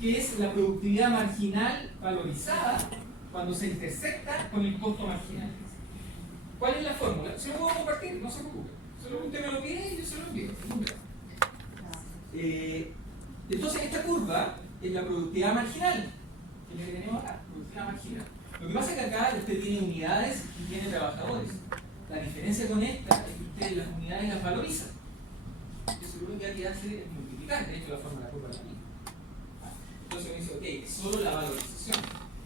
que es la productividad marginal valorizada cuando se intersecta con el costo marginal. ¿Cuál es la fórmula? Se lo puedo compartir, no se preocupe. Solo usted me lo pide y yo se lo envío. Entonces, esta curva es la productividad marginal, que es la que tenemos acá, productividad marginal. Lo que pasa es que acá usted tiene unidades y tiene trabajadores. La diferencia con esta es que usted las unidades las valoriza. Eso lo único que hace es multiplicar, de hecho la forma de la curva es la misma. Entonces me dice, ok, solo la valorización.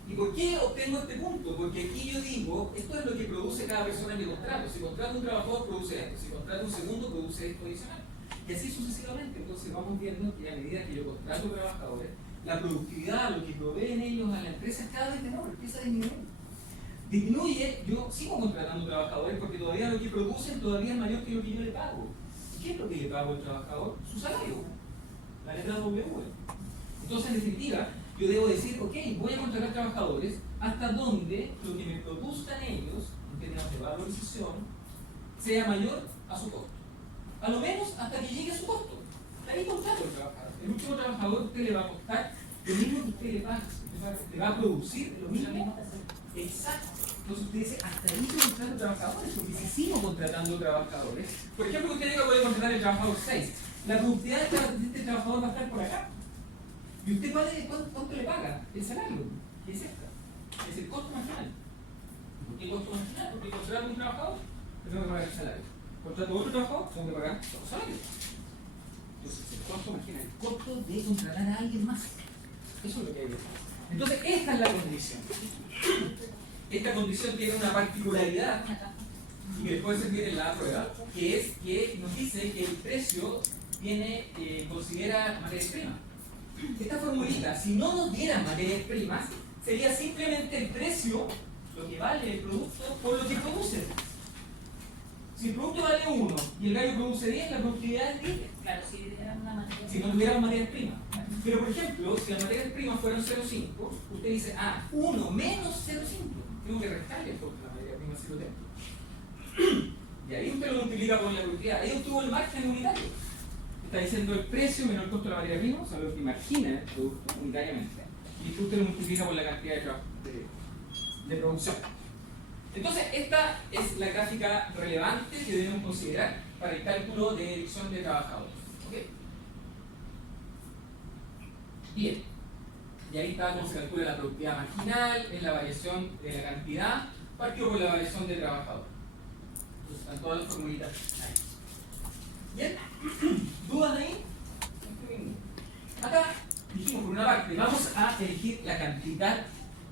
¿Y por qué obtengo este punto? Porque aquí yo digo, esto es lo que produce cada persona en mi contrato. Si contrato un trabajador, produce esto. Si contrato un segundo, produce esto adicional. Y así sucesivamente. Entonces vamos viendo que a medida que yo contrato trabajadores, la productividad, lo que proveen ellos a la empresa es cada vez menor, empieza a disminuir. Disminuye, yo sigo contratando trabajadores porque todavía lo que producen todavía es mayor que lo que yo le pago. ¿Y qué es lo que le pago al trabajador? Su salario, la letra W. Entonces, en definitiva, yo debo decir, ok, voy a contratar trabajadores hasta donde lo que me produzcan ellos, en términos de valorización, sea mayor a su costo. A lo menos hasta que llegue a su costo. Ahí contrato al trabajador. El último trabajador a usted le va a costar lo mismo que usted le paga. Le va a producir lo mismo. Exacto. Entonces usted dice, hasta ahí yo contrato trabajadores, porque si sigo contratando trabajadores, por ejemplo, usted diga puede contratar el trabajador 6, la productividad de este trabajador va a estar por acá. ¿Y usted cuánto le paga? El salario, que es esta. Es el costo marginal. ¿Por qué costo marginal? Porque contrato un trabajador, le tengo que pagar el salario. Contrato otro trabajador, tengo que pagar los salarios. Entonces, el costo marginal, el costo de contratar a alguien más. Eso es lo que hay que hacer. Entonces, esta es la condición. Esta condición tiene una particularidad y que después se pide en la prueba, que es que nos dice que el precio considera materias primas. Esta formulita, si no nos dieran materias primas, sería simplemente el precio, lo que vale el producto, por lo que produce. Si el producto vale 1 y el gallo produce 10, la productividad es 10. Claro, si no tuviéramos materias primas. Pero por ejemplo, si las materias primas fueran 0,5, usted dice, 1 menos 0,5. Tengo que restarle el costo de la materia prima si lo tengo. Y ahí usted lo multiplica por la productividad. Ahí obtuvo el margen unitario. Está diciendo el precio menos el costo de la materia prima, o sea, lo que margina el producto unitariamente. Y usted lo multiplica por la cantidad de producción. Entonces, esta es la gráfica relevante que debemos considerar para el cálculo de elección de trabajadores. ¿Okay? Bien. Y ahí está cómo se calcula la productividad marginal, es la variación de la cantidad, partido por la variación de trabajadores. Entonces, están todas las formulitas ahí. ¿Bien? ¿Dudas de ahí? Acá dijimos por una parte, vamos a elegir la cantidad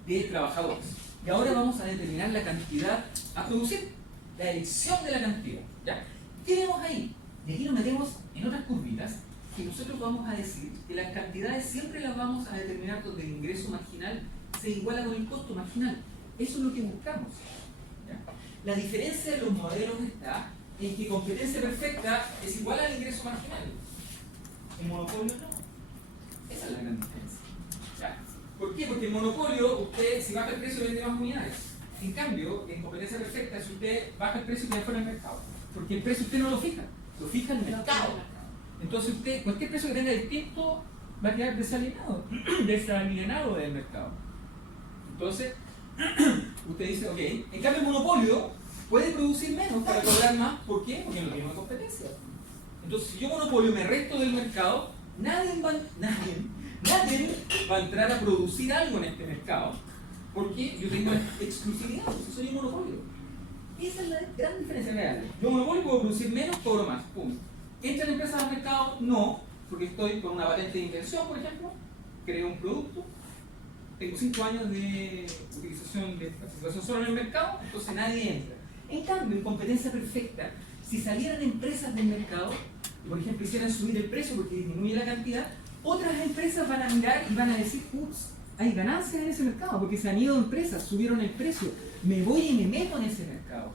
de trabajadores. Y ahora vamos a determinar la cantidad a producir, la elección de la cantidad. ¿Ya? ¿Qué vemos ahí? Y aquí nos metemos en otras curvitas que nosotros vamos a decir que las cantidades siempre las vamos a determinar donde el ingreso marginal se iguala con el costo marginal. Eso es lo que buscamos. ¿Ya? La diferencia de los modelos está en que competencia perfecta es igual al ingreso marginal. En monopolio no. Esa es la gran diferencia. ¿Ya? ¿Por qué? Porque en monopolio usted, si baja el precio, vende más unidades. En cambio, en competencia perfecta, si usted baja el precio, queda fuera del mercado. Porque el precio usted no lo fija el mercado. Entonces usted, cualquier precio que tenga distinto, va a quedar desalienado del mercado. Entonces, usted dice, ok, en cambio el monopolio puede producir menos para cobrar más. ¿Por qué? Porque no tiene una competencia. Entonces, si yo monopolio me resto del mercado, nadie va a entrar a producir algo en este mercado, porque yo tengo exclusividad, yo soy un monopolio. Esa es la gran diferencia real. Yo monopolio puedo producir menos, cobro más. Punto. ¿Entran empresas al mercado? No, porque estoy con una patente de invención, por ejemplo, creo un producto, tengo 5 años de utilización de participación solo en el mercado, entonces nadie entra. En cambio, en competencia perfecta, si salieran empresas del mercado, y por ejemplo hicieran subir el precio porque disminuye la cantidad, otras empresas van a mirar y van a decir, ups, hay ganancias en ese mercado, porque se han ido empresas, subieron el precio, me voy y me meto en ese mercado.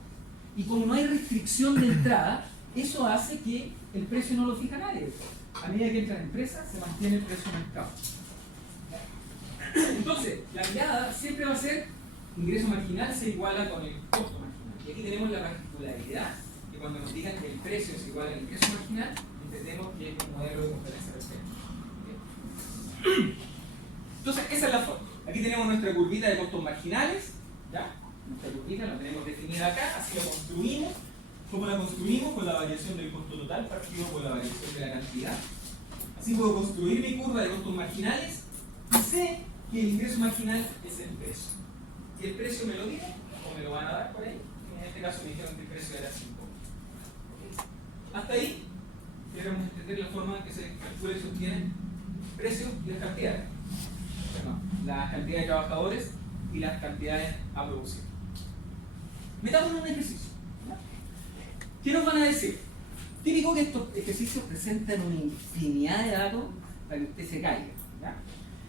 Y como no hay restricción de entrada, eso hace que el precio no lo fija nadie. A medida que entran empresas, se mantiene el precio de mercado. Entonces, la mirada siempre va a ser ingreso marginal se iguala con el costo marginal. Y aquí tenemos la particularidad que cuando nos digan que el precio es igual al ingreso marginal, entendemos que es un modelo de competencia perfecta. Entonces, esa es la forma. Aquí tenemos nuestra curvita de costos marginales, ¿ya? Nuestra curvita la tenemos definida acá, así la construimos. ¿Cómo la construimos? Con la variación del costo total partido por la variación de la cantidad. Así puedo construir mi curva de costos marginales y sé que el ingreso marginal es el precio. Si el precio me lo dieron, o me lo van a dar por ahí, en este caso me dijeron que el precio era 5. Hasta ahí debemos entender la forma en que se calcula y sostiene precios y las cantidades. Bueno, las cantidades de trabajadores y las cantidades a producir. Metamos en un ejercicio. ¿Qué nos van a decir? Típico que estos ejercicios presentan una infinidad de datos para que usted se caiga, ¿ya?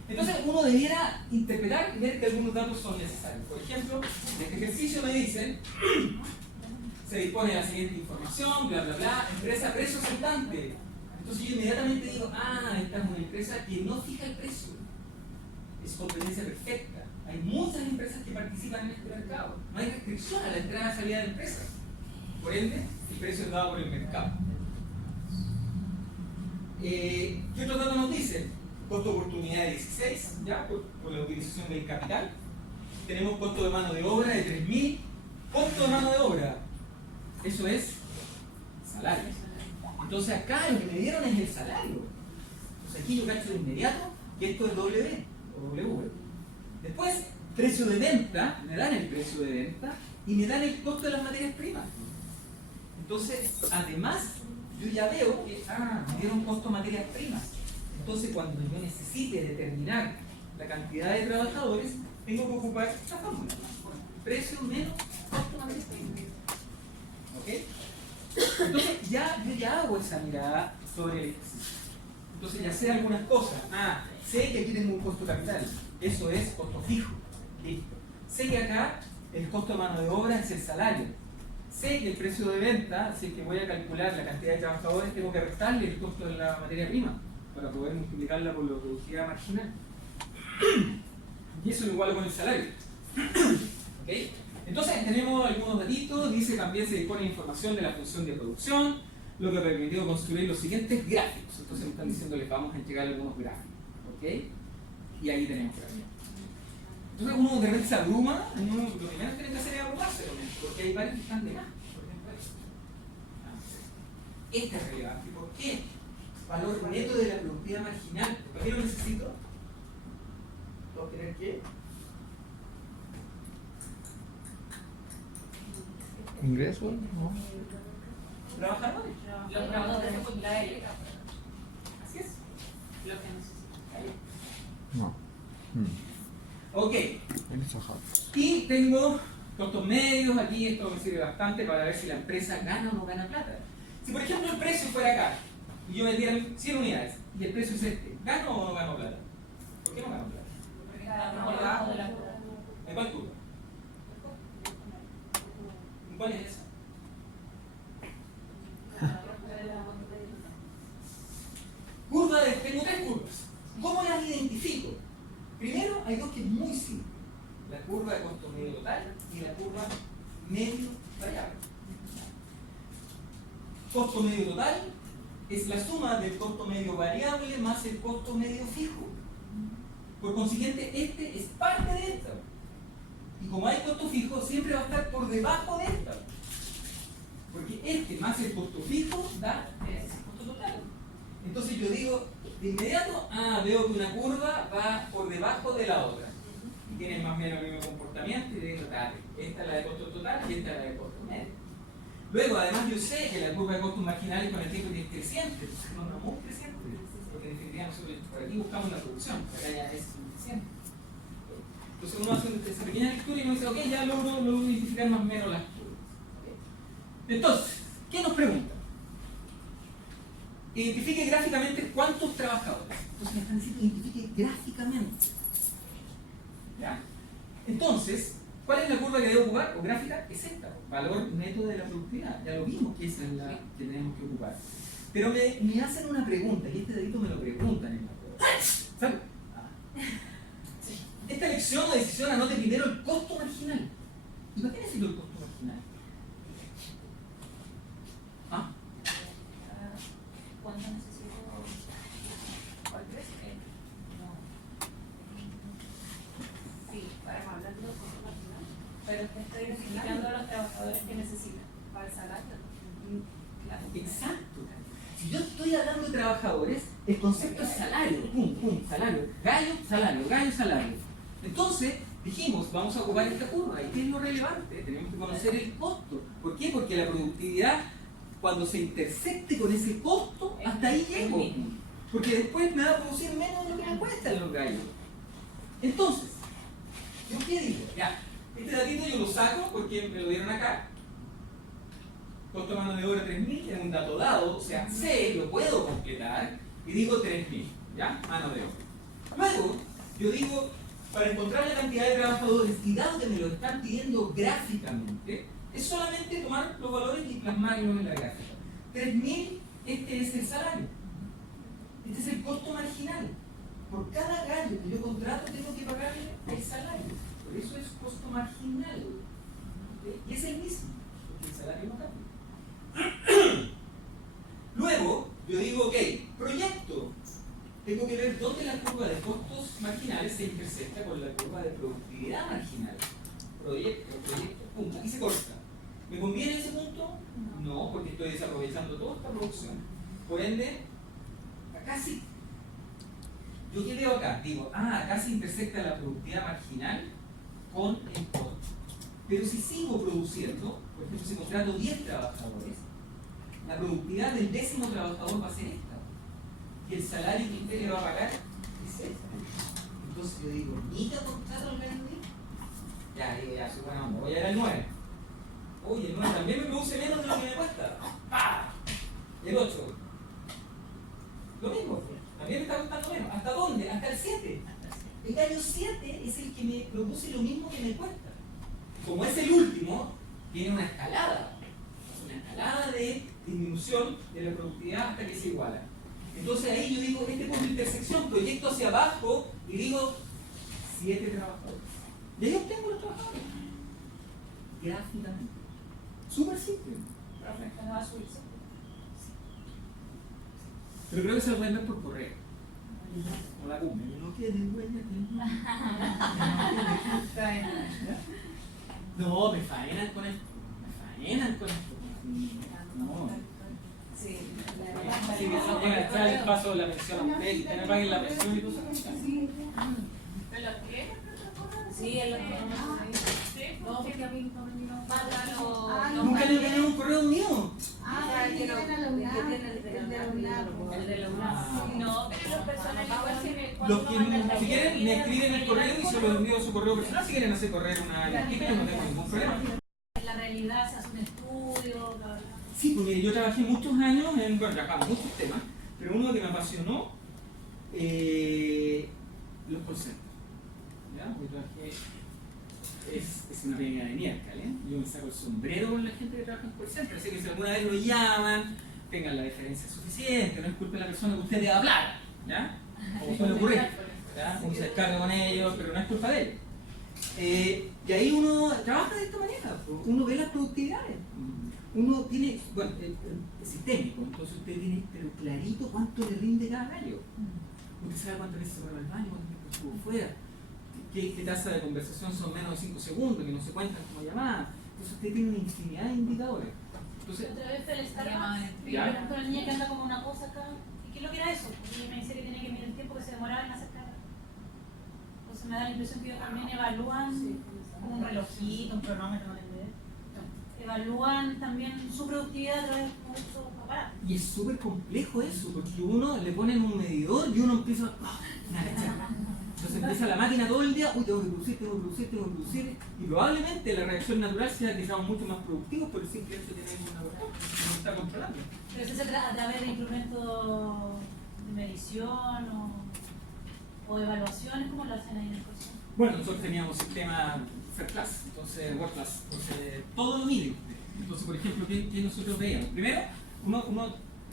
Entonces uno debiera interpretar y ver que algunos datos son necesarios. Por ejemplo, en este ejercicio me dicen, se dispone de la siguiente información, bla bla bla, empresa precio saltante. Entonces yo inmediatamente digo, esta es una empresa que no fija el precio. Es competencia perfecta. Hay muchas empresas que participan en este mercado. No hay restricción a la entrada y salida de empresas. Por ende, el precio es dado por el mercado. ¿Qué otros datos nos dicen? Costo de oportunidad de 16, ¿ya? Por la utilización del capital. Tenemos costo de mano de obra de 3.000. Costo de mano de obra. Eso es salario. Entonces acá lo que me dieron es el salario. Entonces aquí yo cacho de inmediato que esto es W o W. Después, precio de venta, me dan el precio de venta y me dan el costo de las materias primas. Entonces, además, yo ya veo que me dieron costo de materias primas. Entonces, cuando yo necesite determinar la cantidad de trabajadores, tengo que ocupar esta fórmula. Precio menos costo de materias primas. ¿Ok? Entonces, yo ya hago esa mirada sobre el ejercicio. Entonces, ya sé algunas cosas. Sé que aquí tengo un costo capital. Eso es costo fijo. Listo. Sé que acá el costo de mano de obra es el salario. Sé que el precio de venta, si es que voy a calcular la cantidad de trabajadores, tengo que restarle el costo de la materia prima para poder multiplicarla por la productividad marginal. Y eso lo igualo con el salario. ¿Okay? Entonces tenemos algunos datitos, dice también se dispone información de la función de producción, lo que permitió construir los siguientes gráficos. Entonces me están diciendo que les vamos a entregar algunos gráficos. ¿Okay? Y ahí tenemos gráficos. Entonces uno de repente se abruma, lo primero que tiene que hacer es abrumarse, porque hay varios que están de más. Por ejemplo, este es relevante. ¿Por qué? Valor neto de la productividad marginal. ¿Por qué lo necesito? ¿Puedo tener qué? ¿Ingreso? No. ¿Trabajadores? Los trabajadores de la L. Así es. Lo que necesitan. No. Ok. Y tengo costos medios, aquí esto me sirve bastante para ver si la empresa gana o no gana plata. Si por ejemplo el precio fuera acá y yo me dieran 100 unidades y el precio es este, ¿gano o no gano plata? ¿Por qué no gano plata? Porque está por debajo de la curva. ¿En cuál curva? ¿Y cuál es esa? Tengo tres curvas. ¿Cómo las identifico? Primero, hay dos que es muy simple. La curva de costo medio total y la curva medio variable. Costo medio total es la suma del costo medio variable más el costo medio fijo. Por consiguiente, este es parte de esta. Y como hay costo fijo, siempre va a estar por debajo de esta. Porque este más el costo fijo da el costo total. Entonces yo digo, de inmediato, veo que una curva va por debajo de la otra. Y tiene más o menos el mismo comportamiento y digo, esta es la de costo total y esta es la de costo medio. Luego, además, yo sé que la curva de costos marginales con el tiempo es creciente, no muy creciente, porque en definitiva nosotros por aquí buscamos la producción, acá ya es creciente. Entonces uno hace esa pequeña lectura y uno dice, ok, ya logro identificar más o menos las curvas. Entonces, ¿qué nos pregunta? Identifique gráficamente cuántos trabajadores. Entonces me están diciendo identifique gráficamente. ¿Ya? Entonces, ¿cuál es la curva que debo ocupar? O gráfica, es esta. Valor neto de la productividad. Ya lo vimos que esa es la que tenemos que ocupar. Pero me hacen una pregunta, y este dedito me lo preguntan en la prueba. ¿Sabes? Esta elección o decisión anote primero el costo marginal. ¿Y para qué necesito el costo marginal? ¿Cuánto necesito? ¿Cuál precio? Exacto. Si yo estoy hablando de trabajadores, el concepto es salario, pum, pum, salario, gallo, salario, gallo, salario. Entonces, dijimos, vamos a ocupar esta curva. ¿Y qué es lo relevante? Tenemos que conocer el costo. ¿Por qué? Porque la productividad, cuando se intersecte con ese costo, hasta ahí llego. Porque después me va a producir menos de lo que me cuestan los gallos. Entonces, ¿yo qué digo? Ya, este datito yo lo saco porque me lo dieron acá. Costo de mano de obra 3.000, es un dato dado, o sea, sé, lo puedo completar y digo 3.000, ¿ya? Mano de obra. Luego, yo digo, para encontrar la cantidad de trabajadores, y dado que me lo están pidiendo gráficamente, es solamente tomar los valores y plasmarlos en la gráfica. 3.000, este es el salario. Este es el costo marginal. Por cada gallo que yo contrato tengo que pagarle el salario. Por eso es costo marginal. ¿Okay? Y es el mismo, porque el salario no cambia. Luego, yo digo, ok, proyecto. Tengo que ver dónde la curva de costos marginales se intersecta con la curva de productividad marginal. Proyecto, punto. Aquí se corta. ¿Me conviene ese punto? No, porque estoy desaprovechando toda esta producción. Por ende, acá sí. ¿Yo qué veo acá? Digo, acá se intersecta la productividad marginal con el costo. Pero si sigo produciendo, por ejemplo, si contrato 10 trabajadores, la productividad del 10º trabajador va a ser esta. Y el salario que usted le va a pagar es este. Entonces yo digo, ¿ni te contrato al grande? Ya, soy buena onda, voy a ir al 9. Oye, el 9 también me produce menos de lo que me cuesta. ¡Pah! El 8. Lo mismo, también me está costando menos. ¿Hasta dónde? Hasta el 7. El gallo 7 es el que me produce lo mismo que me cuesta. Como es el último, tiene una escalada de disminución de la productividad hasta que se iguala. Entonces ahí yo digo, este punto de intersección, proyecto hacia abajo y digo 7 trabajadores. Y ahí obtengo los trabajadores. Gráficamente. Súper simple. No va a subirse. Pero creo que se lo pueden ver por correo. O la cumbia. No quede huella. No, me faenan con esto. No. Sí, Sí, que eso llega a echar el paso de la pensión a usted y que me paguen la pensión y cosas así. ¿En los clientes? Sí, en los clientes. No, porque a mí no me vino. Nunca le gané un correo mío. El de la UNAM. No, pero los personales igual Los que si quieren me escriben el correo y se lo envío a su correo personal. Si quieren hacer correr una escrita, no tengo ningún problema. En la realidad se hace un estudio, bla, bla. Sí, pues mire, yo trabajé muchos años bueno, trabajamos muchos temas, pero uno que me apasionó, los call centers. ¿Ya? Porque trabajé, es una pena de mierda, ¿eh? Yo me saco el sombrero con la gente que trabaja en call centers, así que si alguna vez lo llaman, tengan la diferencia suficiente, no es culpa de la persona que usted debe hablar, ¿ya? Como suele ocurrir, ¿ya? Uno se descarga con ellos, pero no es culpa de ellos. Y ahí uno trabaja de esta manera, uno ve las productividades. Uno tiene, bueno, es sistémico, entonces usted tiene pero clarito cuánto le rinde cada gallo. Usted sabe cuántas veces se va al baño, cuántas veces estuvo fuera, qué tasa de conversación son menos de 5 segundos, que no se cuentan como llamadas. Entonces usted tiene una infinidad de indicadores. Entonces, Otra vez el Starbucks, y ¿ya? me preguntó a la niña que anda como una cosa acá, ¿y qué es lo que era eso? Y me dice que tenía que mirar el tiempo que se demoraba en hacer carga. Entonces me da la impresión que ellos también evalúan como un relojito, un cronómetro, no tengo idea. Evalúan también su productividad a través de muchos aparatos. y es súper complejo eso, porque uno le ponen un medidor y uno empieza a entonces empieza la máquina todo el día, tengo que producir, y probablemente la reacción natural sea que seamos mucho más productivos por el simple hecho de tener una persona que nos está controlando. Pero eso se trata a través de instrumentos de medición o evaluaciones, ¿cómo lo hacen ahí en el curso? Bueno, nosotros teníamos sistema Fair Class, entonces World Class, entonces todo lo mide. Entonces, por ejemplo, ¿qué nosotros veíamos? Primero,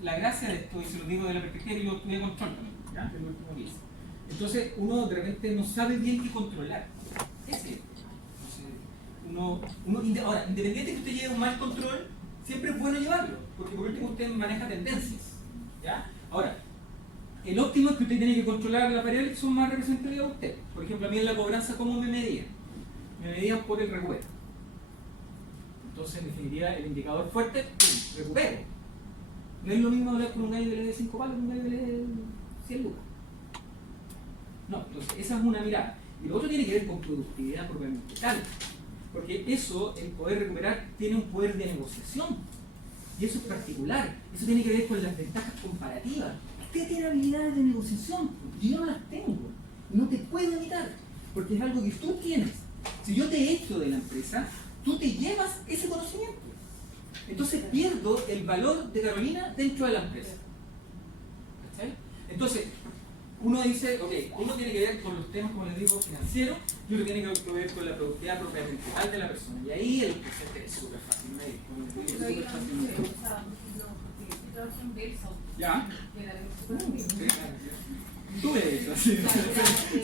la gracia de esto, y se lo digo de la perspectiva que yo estudié control también, ¿ya? Que es lo último que hice. Entonces, uno de repente no sabe bien qué controlar. Ese. Entonces, ahora, independiente que usted lleve un mal control, siempre es bueno llevarlo, porque por último usted maneja tendencias, ¿ya? Ahora, el óptimo es que usted tiene que controlar las variables que son más representativas de usted. Por ejemplo, a mí en la cobranza, ¿cómo me medían? Me medían por el recupero. Entonces, en definitiva, el indicador fuerte, recupero. No es lo mismo hablar con un gallo que le dé 5 palos que un gallo que le dé 100 lucas. No, entonces esa es una mirada. Y lo otro tiene que ver con productividad propiamente tal. Porque eso, el poder recuperar, tiene un poder de negociación. Y eso es particular. Eso tiene que ver con las ventajas comparativas. Usted tiene habilidades de negociación, y yo no las tengo. No te puedo evitar, porque es algo que tú tienes. Si yo te echo de la empresa, tú te llevas ese conocimiento. Entonces pierdo el valor de Carolina dentro de la empresa. ¿Cachai? Entonces, uno dice, ok, uno tiene que ver con los temas, como les digo, financieros, y otro tiene que ver con la productividad propiamente tal de la persona. Y ahí el presente es súper fácil medir. Pero ahí no sé, o sea, porque yo trabajo en Belson. ¿Ya? De la Belson. Tuve eso, sí.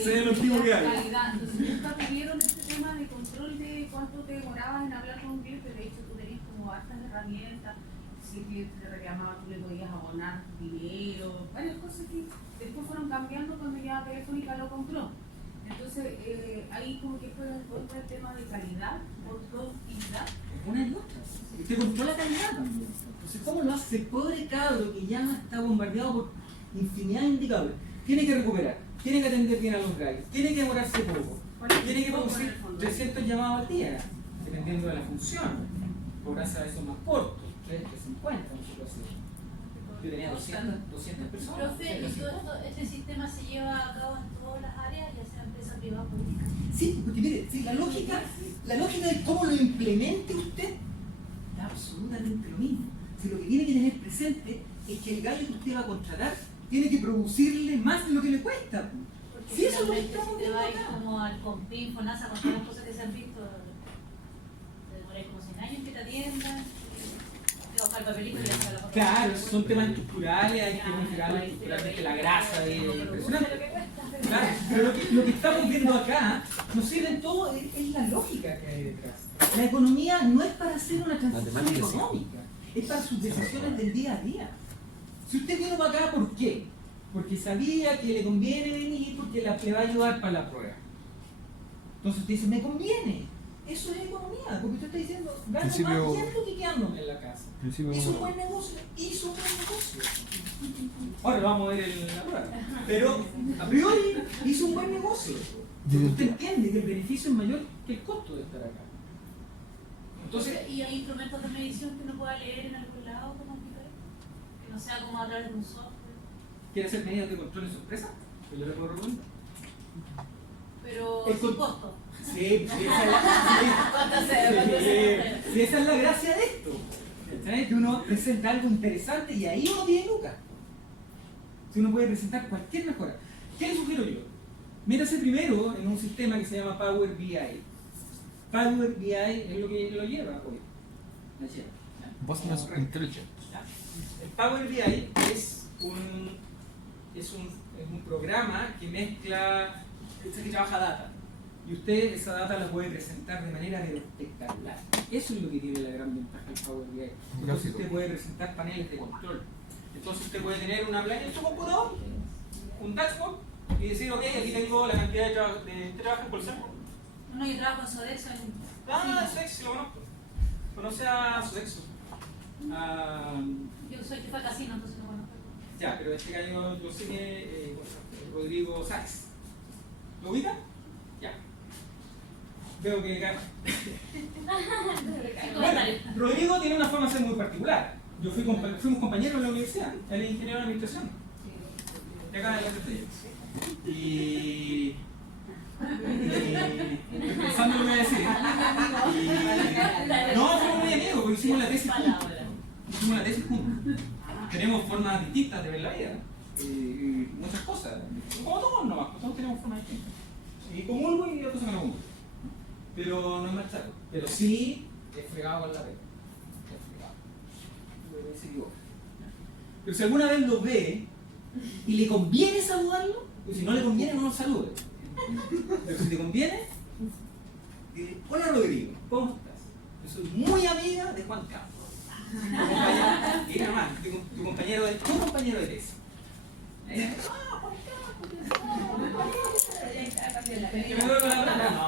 Sé lo último que hay. Calidad. Entonces, nunca tuvieron este tema de control de cuánto te demorabas en hablar con un cliente. De hecho, tú tenías como hartas herramientas. Si el cliente te reclamaba, tú le podías abonar dinero. Varias cosas que después fueron cambiando cuando ya Telefónica lo compró. Entonces, ahí como que fue en contra el tema de calidad o productividad. Una y otra. Usted controla calidad también. Entonces, ¿cómo lo hace el pobre cabro que ya está bombardeado por infinidad de indicadores? Tiene que recuperar, tiene que atender bien a los gallos, tiene que demorarse poco, tiene que producir 300 llamados al día, dependiendo de la función. Cobranza de esos más cortos, 350, no sé qué hacer. Yo tenía 200 personas. Profe, ¿y todo esto, este sistema se lleva a cabo en todas las áreas, ya sea empresa privada o pública? Sí, porque mire, sí, la lógica de cómo lo implemente usted da absolutamente lo mismo. Si lo que tiene que tener presente es que el gallo que usted va a contratar tiene que producirle más de lo que le cuesta. Porque Si eso es lo que finalmente, estamos si te viendo vas acá. como al Compin, FONASA, con todas las cosas que se han visto, te demoras como 100 años en que te atiendan, te vas al papelito y ya está la cosa. Claro, son temas estructurales, hay que modificar estructuralmente la grasa de impresionante. Claro, pero lo que estamos viendo acá nos sirve en todo, es la lógica que hay detrás. La economía no es para hacer una transacción económica, es para sus decisiones del día a día. Si usted vino para acá, ¿por qué? Porque sabía que le conviene venir porque le va a ayudar para la prueba. Entonces usted dice, me conviene. Eso es economía, porque usted está diciendo, gano más yendo que quedándome en la casa. Hizo un buen negocio, hizo un buen negocio. Ahora lo vamos a ver en la prueba. Pero a priori hizo un buen negocio. Porque usted entiende que el beneficio es mayor que el costo de estar acá. Entonces, ¿Y hay instrumentos de medición que uno pueda leer en algún lado? ¿Cómo explicar? Que no sea como a través de un software. ¿quiere hacer medidas de control en su empresa? Pues yo le puedo recomendar. Pero El sin con- costo. Sí, esa es la gracia de esto. ¿Sabes? Que uno presenta algo interesante y ahí uno tiene lucas. Si uno puede presentar cualquier mejora. ¿Qué le sugiero yo? Métase primero en un sistema que se llama Power BI. Power BI es lo que lo lleva hoy. La lleva. ¿ya? Business Intelligence. ¿ya? El Power BI es un programa que mezcla, que trabaja data. Y usted esa data la puede presentar de manera espectacular. Eso es lo que tiene la gran ventaja del Power BI. Entonces usted puede presentar paneles de control. Entonces usted puede tener una planilla en su computador, un dashboard, y decir, ok, aquí tengo la cantidad de trabajo en Colsamo. No, yo trabajo en Sodexo. Sodexo, lo conozco. Conoce a Sodexo. Yo soy jefa de casino, entonces no conozco. Ya, pero este año yo sé que Rodrigo Sachs. ¿Lo ubica? Ya. Veo que gana. Bueno, Rodrigo tiene una forma de ser muy particular. Fuimos compañeros en la universidad, él es ingeniero de administración. De acá de la estrella. Y pensando lo que voy a decir. No, fuimos muy amigos, porque hicimos la tesis juntos. Hicimos la tesis juntos. Tenemos formas distintas de ver la vida. Y muchas cosas. Como todos nomás, todos tenemos formas distintas. Y comulgo y otras cosas que no comulgo. Pero no es más chato. Pero sí es fregado con la red. Se equivoca. Pero si alguna vez lo ve y le conviene saludarlo, pues si no le conviene, no lo salude. Pero si te conviene, dile, hola Rodrigo, ¿cómo estás? Yo soy muy amiga de Juan Campos. Y nada más, tu compañero de tesis. ¿Que me duele la plata? No.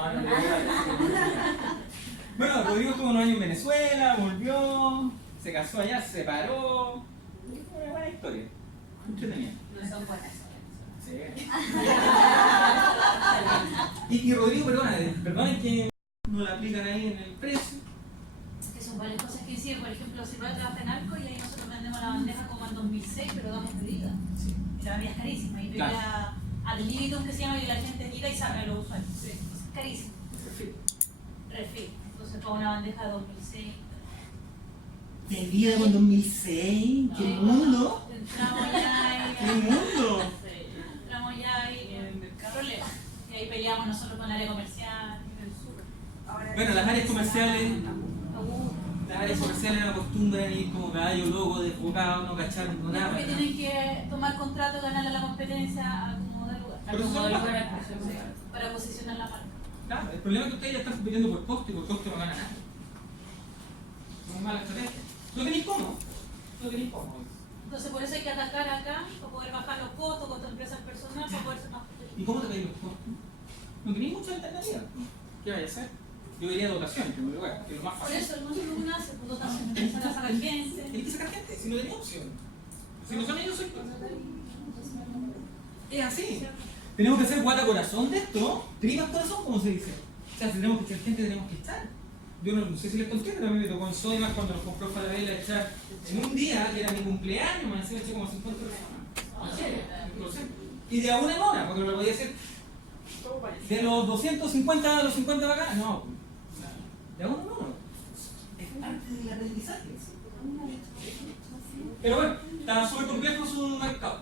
Bueno, Rodrigo estuvo unos años en Venezuela, volvió, se casó allá, se separó. Entretenida. No son buenas. Sí. Y Rodrigo, perdona que no la aplican ahí en el precio. Que son varias cosas que decir. Por ejemplo, si vas a trabajar en Arco y ahí nosotros vendemos la bandeja como en 2006, pero damos pedida. Sí. Y la bandeja es carísima. Y Claro. la ad libitum que se llama y la gente tira y saca los usuarios. Sí. Es carísimo. Perfecto. Refil. Entonces, para una bandeja de 2006. Pedida con 2006. ¡Qué mundo! Entramos ya y. ¡Qué mundo! Entramos ya y problema. Y ahí peleamos nosotros con el área comercial. Bueno, las áreas comerciales. Las áreas comerciales no acostumbran ir como caballo loco, desbocado, no cachar, no nada. Porque tienen que tomar contrato, ganarle a la competencia, acomodar lugar. Pero eso Acomodar no lugar pasa. al precio, para posicionar la marca. Claro, el problema es que ustedes ya están compitiendo por costo y por costo no gana nada. Muy mala estrategia. Lo tenéis cómodo. Lo tenéis cómodo. Entonces, por eso hay que atacar acá para poder bajar los costos, costos de empresas personal, para poder ser más competitivos. ¿Y cómo te caen los costos? No tenéis muchas alternativas. ¿Qué vais a hacer? Yo diría dotación en primer lugar, que es lo más Por fácil. eso el mundo no hace pues, dotación, empiezan a sacar gente. Tenéis que sacar gente, si no tenéis opción. Si no son ellos, soy tú. Es así. Tenemos que hacer guata corazón de esto, tripas corazón, como se dice. O sea, si tenemos que echar gente, tenemos que echar. Yo no sé si les conté, pero a mí me tocó en Sodimac cuando nos compró Falabella echar en un día, que era mi cumpleaños, me eché como 50 personas. No sé. Y de a una en una, porque no lo podía hacer. De los 250 a los 50 bacanas, no. De a uno en uno. Es parte del aprendizaje. Pero bueno, está súper complejo su mercado.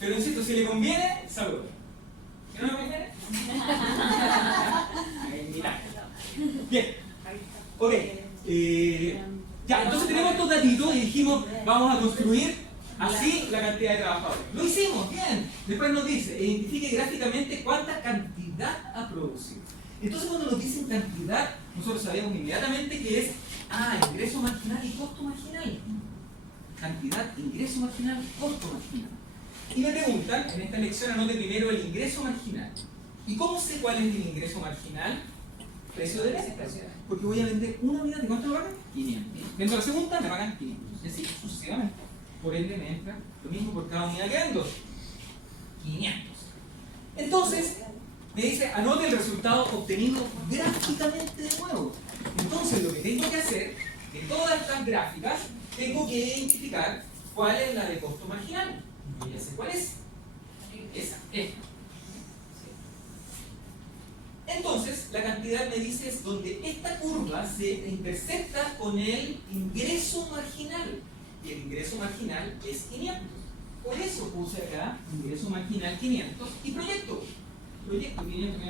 Pero insisto, si le conviene, saludos. Si no le conviene, mirá. Bien. Ok. Ya, entonces tenemos estos datitos y dijimos, vamos a construir así la cantidad de trabajadores. Lo hicimos, bien. Después nos dice, identifique gráficamente cuánta cantidad ha producido. Entonces cuando nos dicen cantidad, nosotros sabemos inmediatamente que es ingreso marginal y costo marginal. Cantidad, ingreso marginal, costo marginal. Y me preguntan, en esta lección anote primero el ingreso marginal. ¿Y cómo sé cuál es el ingreso marginal? Precio de venta. Porque voy a vender una unidad, ¿de cuánto me pagan? 500. Vendo la segunda, me pagan 500. Y así sucesivamente. Por ende me entra lo mismo por cada unidad que vendo. 500. Entonces, me dice, anote el resultado obtenido gráficamente de nuevo. Entonces, lo que tengo que hacer, de todas estas gráficas, tengo que identificar cuál es la de costo marginal. Yo ya sé cuál es. Esa, esta. Entonces, la cantidad me dice es donde esta curva se intersecta con el ingreso marginal. Y el ingreso marginal es 500. Por eso puse acá ingreso marginal 500 y proyecto. Proyecto 500.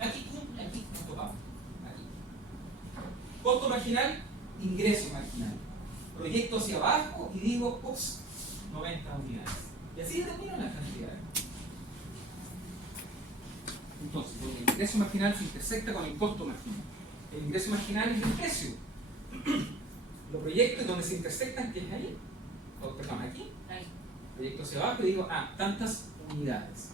Aquí, ¿cuánto vamos? Aquí. Costo marginal, ingreso marginal. Proyecto hacia abajo y digo, 90 unidades. Y así determino las cantidades. Entonces, donde el ingreso marginal se intersecta con el costo marginal. El ingreso marginal es el precio. Los proyectos donde se intersectan, que es ahí, perdón, aquí, proyecto hacia abajo y digo, tantas unidades.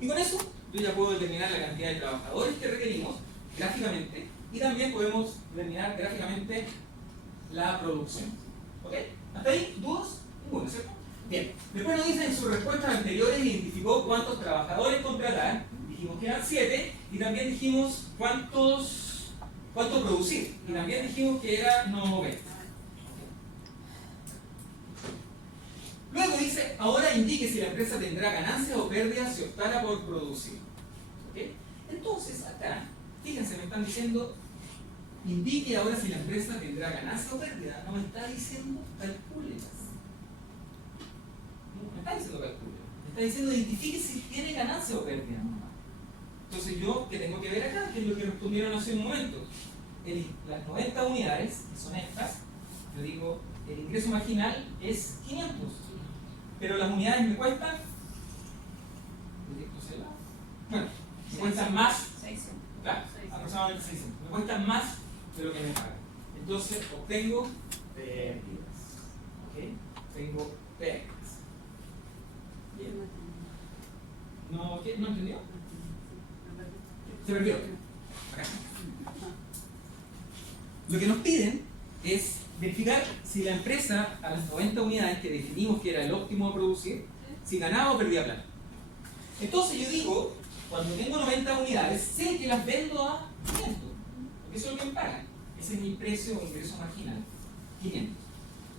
Y con eso yo ya puedo determinar la cantidad de trabajadores que requerimos gráficamente y también podemos determinar gráficamente la producción. ¿Ok? ¿Hasta ahí? ¿Dudas? Ninguna, ¿cierto? Bien. Después nos dice en sus respuestas anteriores identificó cuántos trabajadores contratar. Dijimos que eran 7 y también dijimos cuánto producir. Y también dijimos que era 90. Luego dice, ahora indique si la empresa tendrá ganancias o pérdidas si optara por producir. ¿Okay? Entonces, acá, fíjense, me están diciendo, indique ahora si la empresa tendrá ganancias o pérdidas. No me está diciendo calcúlelas. No me está diciendo calcúlelas. Me está diciendo identifique si tiene ganancias o pérdidas. Entonces yo, ¿qué tengo que ver acá? Que es lo que respondieron hace un momento. Las 90 unidades, que son estas, yo digo, el ingreso marginal es 500. Pero las unidades me cuestan, bueno, me cuestan más, 600. claro, aproximadamente 600. Me cuestan más de lo que me pagan. Entonces obtengo pérdidas. ¿Ok? Tengo pérdidas. Bien. ¿No entendió? Se perdió. Acá. Lo que nos piden es verificar si la empresa a las 90 unidades que definimos que era el óptimo a producir, si ganaba o perdía plata. Entonces yo digo, cuando tengo 90 unidades, sé que las vendo a 500, porque eso es lo que me pagan. Ese es mi precio o ingreso marginal, 500.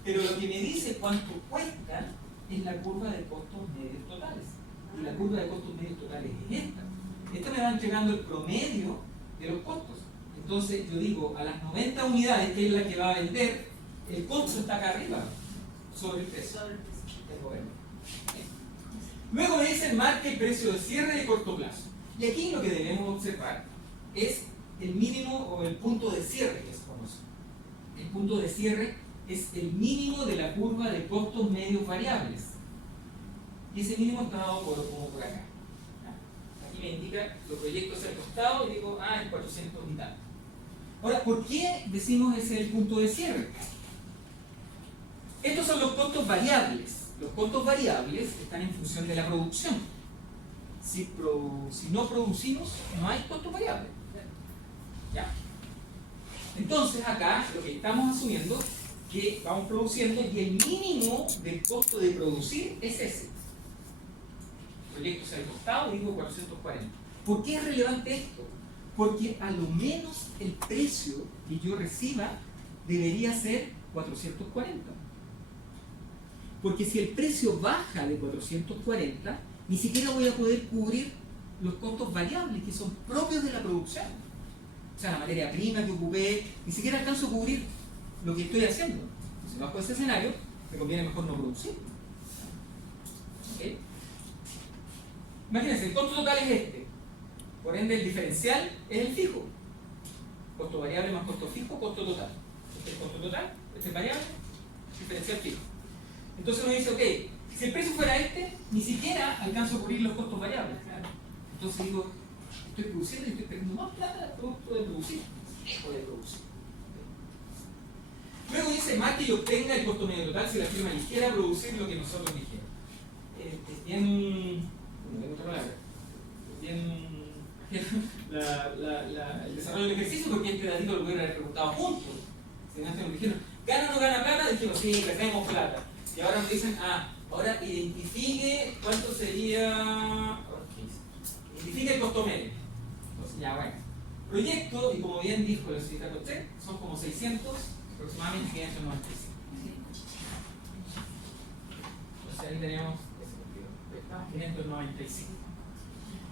Pero lo que me dice cuánto cuesta es la curva de costos medios totales. Y la curva de costos medios totales es esta. Esta me va entregando el promedio de los costos. Entonces yo digo, a las 90 unidades, que es la que va a vender, el costo está acá arriba, sobre el precio. Luego me dice marca el precio de cierre de corto plazo. Y aquí lo que debemos observar es el mínimo o el punto de cierre que se conoce. El punto de cierre es el mínimo de la curva de costos medios variables. Y ese mínimo está dado como por acá. Aquí me indica, lo proyecto hacia el costado y digo, es 400 y tal. Ahora, ¿por qué decimos ese es el punto de cierre? Estos son los costos variables. Los costos variables están en función de la producción. Si no producimos, no hay costos variables. ¿Ya? Entonces, acá lo que estamos asumiendo es que vamos produciendo y el mínimo del costo de producir es ese. Proyecto hacia el costado, digo 440. ¿Por qué es relevante esto? Porque a lo menos el precio que yo reciba debería ser 440. Porque si el precio baja de 440, ni siquiera voy a poder cubrir los costos variables que son propios de la producción. O sea, la materia prima que ocupé, ni siquiera alcanzo a cubrir lo que estoy haciendo. Si bajo ese escenario, me conviene mejor no producir. ¿Okay? Imagínense, el costo total es este. Por ende, el diferencial es el fijo. Costo variable más costo fijo, costo total. Este es costo total, este es variable, diferencial fijo. Entonces uno dice, ok, si el precio fuera este, ni siquiera alcanzo a cubrir los costos variables. Entonces digo, estoy produciendo y estoy perdiendo más plata producto de producir. Dejo de producir. Luego dice, marque y obtenga el costo medio total si la firma eligiera producir lo que nosotros dijimos. Es bien... no tengo otra palabra. Es bien... el desarrollo del ejercicio, porque este datito lo hubiera preguntado juntos. Si antes nos dijeron, ¿gana o no gana plata? Dijimos, sí, perdemos plata. Y ahora nos dicen, ahora identifique cuánto sería... Identifique el costo medio. Entonces, ya bueno. Proyecto, y como bien dijo el sindicato Che, son como 600, aproximadamente 595. Entonces ahí tenemos ese 595.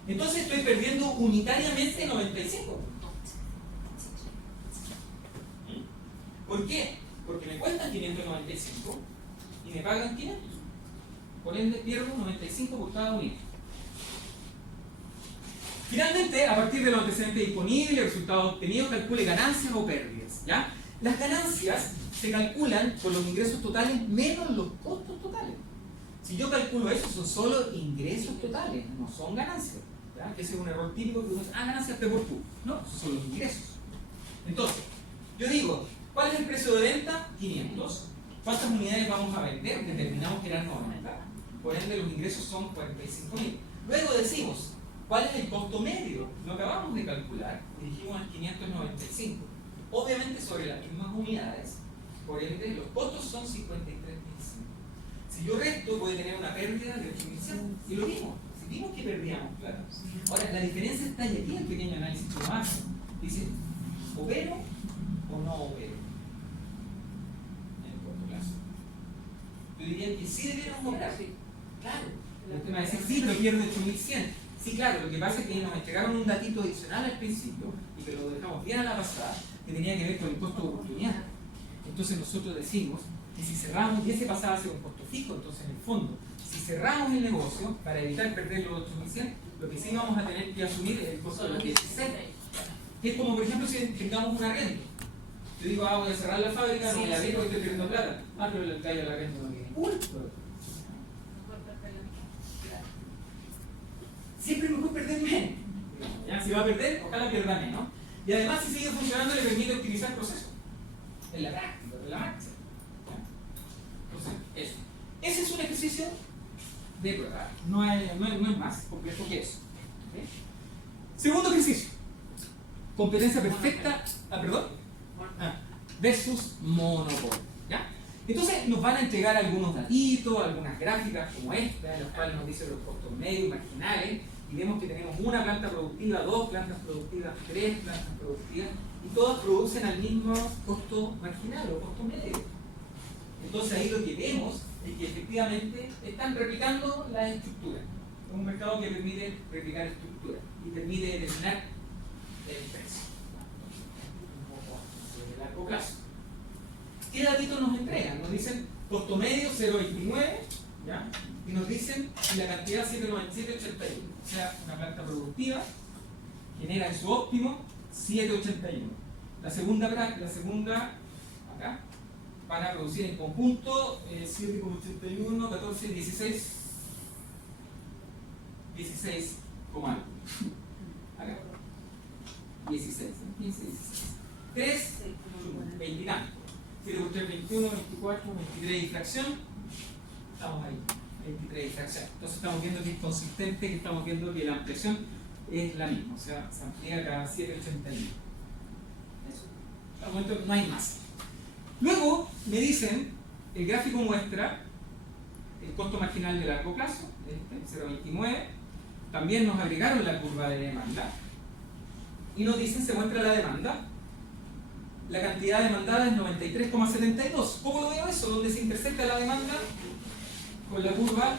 Entonces estoy perdiendo unitariamente 95. ¿Por qué? Porque me cuestan 595 y me pagan 500. Por ende pierdo 95 por cada unidad. Finalmente, a partir de los antecedentes disponibles, resultados obtenidos, calcule ganancias o pérdidas. ¿Ya? Las ganancias se calculan por los ingresos totales menos los costos totales. Si yo calculo eso, son solo ingresos totales, no son ganancias. ¿Ya? Ese es un error típico que uno dice, ganancias P por Q. No, esos son los ingresos. Entonces, yo digo, ¿cuál es el precio de venta? 500. ¿Cuántas unidades vamos a vender? Determinamos que eran 90. Por ende, los ingresos son 45.000. Luego decimos, ¿cuál es el costo medio? Lo acabamos de calcular y dijimos en 595. Obviamente sobre las mismas unidades, por ende los costos son 53.000. Si yo resto, voy a tener una pérdida de 8.100. Y lo vimos, si vimos que perdíamos plata. Ahora, la diferencia está ahí aquí en el pequeño análisis que uno hace. Dice, ¿opero o no opero? En el corto plazo. Yo diría que sí debiéramos operar. Claro. Usted me va a decir, sí, pero pierde 8.100. Sí, claro, lo que pasa es que nos entregaron un datito adicional al principio y que lo dejamos bien a la pasada, que tenía que ver con el costo de oportunidad. Entonces nosotros decimos que si cerramos, y ese pasaba a ser un costo fijo, entonces en el fondo, si cerramos el negocio para evitar perder los 8.100, lo que sí vamos a tener que asumir es el costo de los 16. Que es como, por ejemplo, si tengamos un arrendo. Yo digo, voy a cerrar la fábrica, no me la abrí porque estoy perdiendo plata. Pero el gallo del arrendo no tiene culpa. Siempre es mejor perder menos. ¿Ya? Si va a perder, ojalá pierda menos. Y además, si sigue funcionando, le permite optimizar el proceso. En la práctica, en la marcha. Entonces, eso. Ese es un ejercicio de prueba. No es más complejo que eso. ¿Okay? Segundo ejercicio. Competencia perfecta. Versus monopolio. ¿Ya? Entonces nos van a entregar algunos datitos, algunas gráficas como esta, en las cuales nos dicen los costos medios, marginales, y vemos que tenemos una planta productiva, dos plantas productivas, tres plantas productivas, y todas producen al mismo costo marginal o costo medio. Entonces ahí lo que vemos es que efectivamente están replicando las estructuras. Es un mercado que permite replicar estructuras y permite determinar el precio. Un poco de largo plazo. ¿Qué datitos nos entregan? Nos dicen costo medio 0,29, ¿ya? Y nos dicen la cantidad 7,97,81. O sea, una planta productiva genera en su óptimo 7,81. La segunda acá van a producir en conjunto 7,81, 14, 16 como algo. Acá 16, 15, 16 3, 20 y tanto. 7 por 3, 21, 24, 23 y fracción. Estamos ahí, 23 y fracción. Entonces estamos viendo que es consistente, que estamos viendo que la ampliación es la misma, o sea, se amplía cada 7,81. Eso. Hasta el momento no hay más. Luego me dicen, el gráfico muestra el costo marginal de largo plazo, 0,29. También nos agregaron la curva de demanda. Y nos dicen, se muestra la demanda. La cantidad demandada es 93,72. ¿Cómo lo veo eso? Donde se intersecta la demanda con la curva.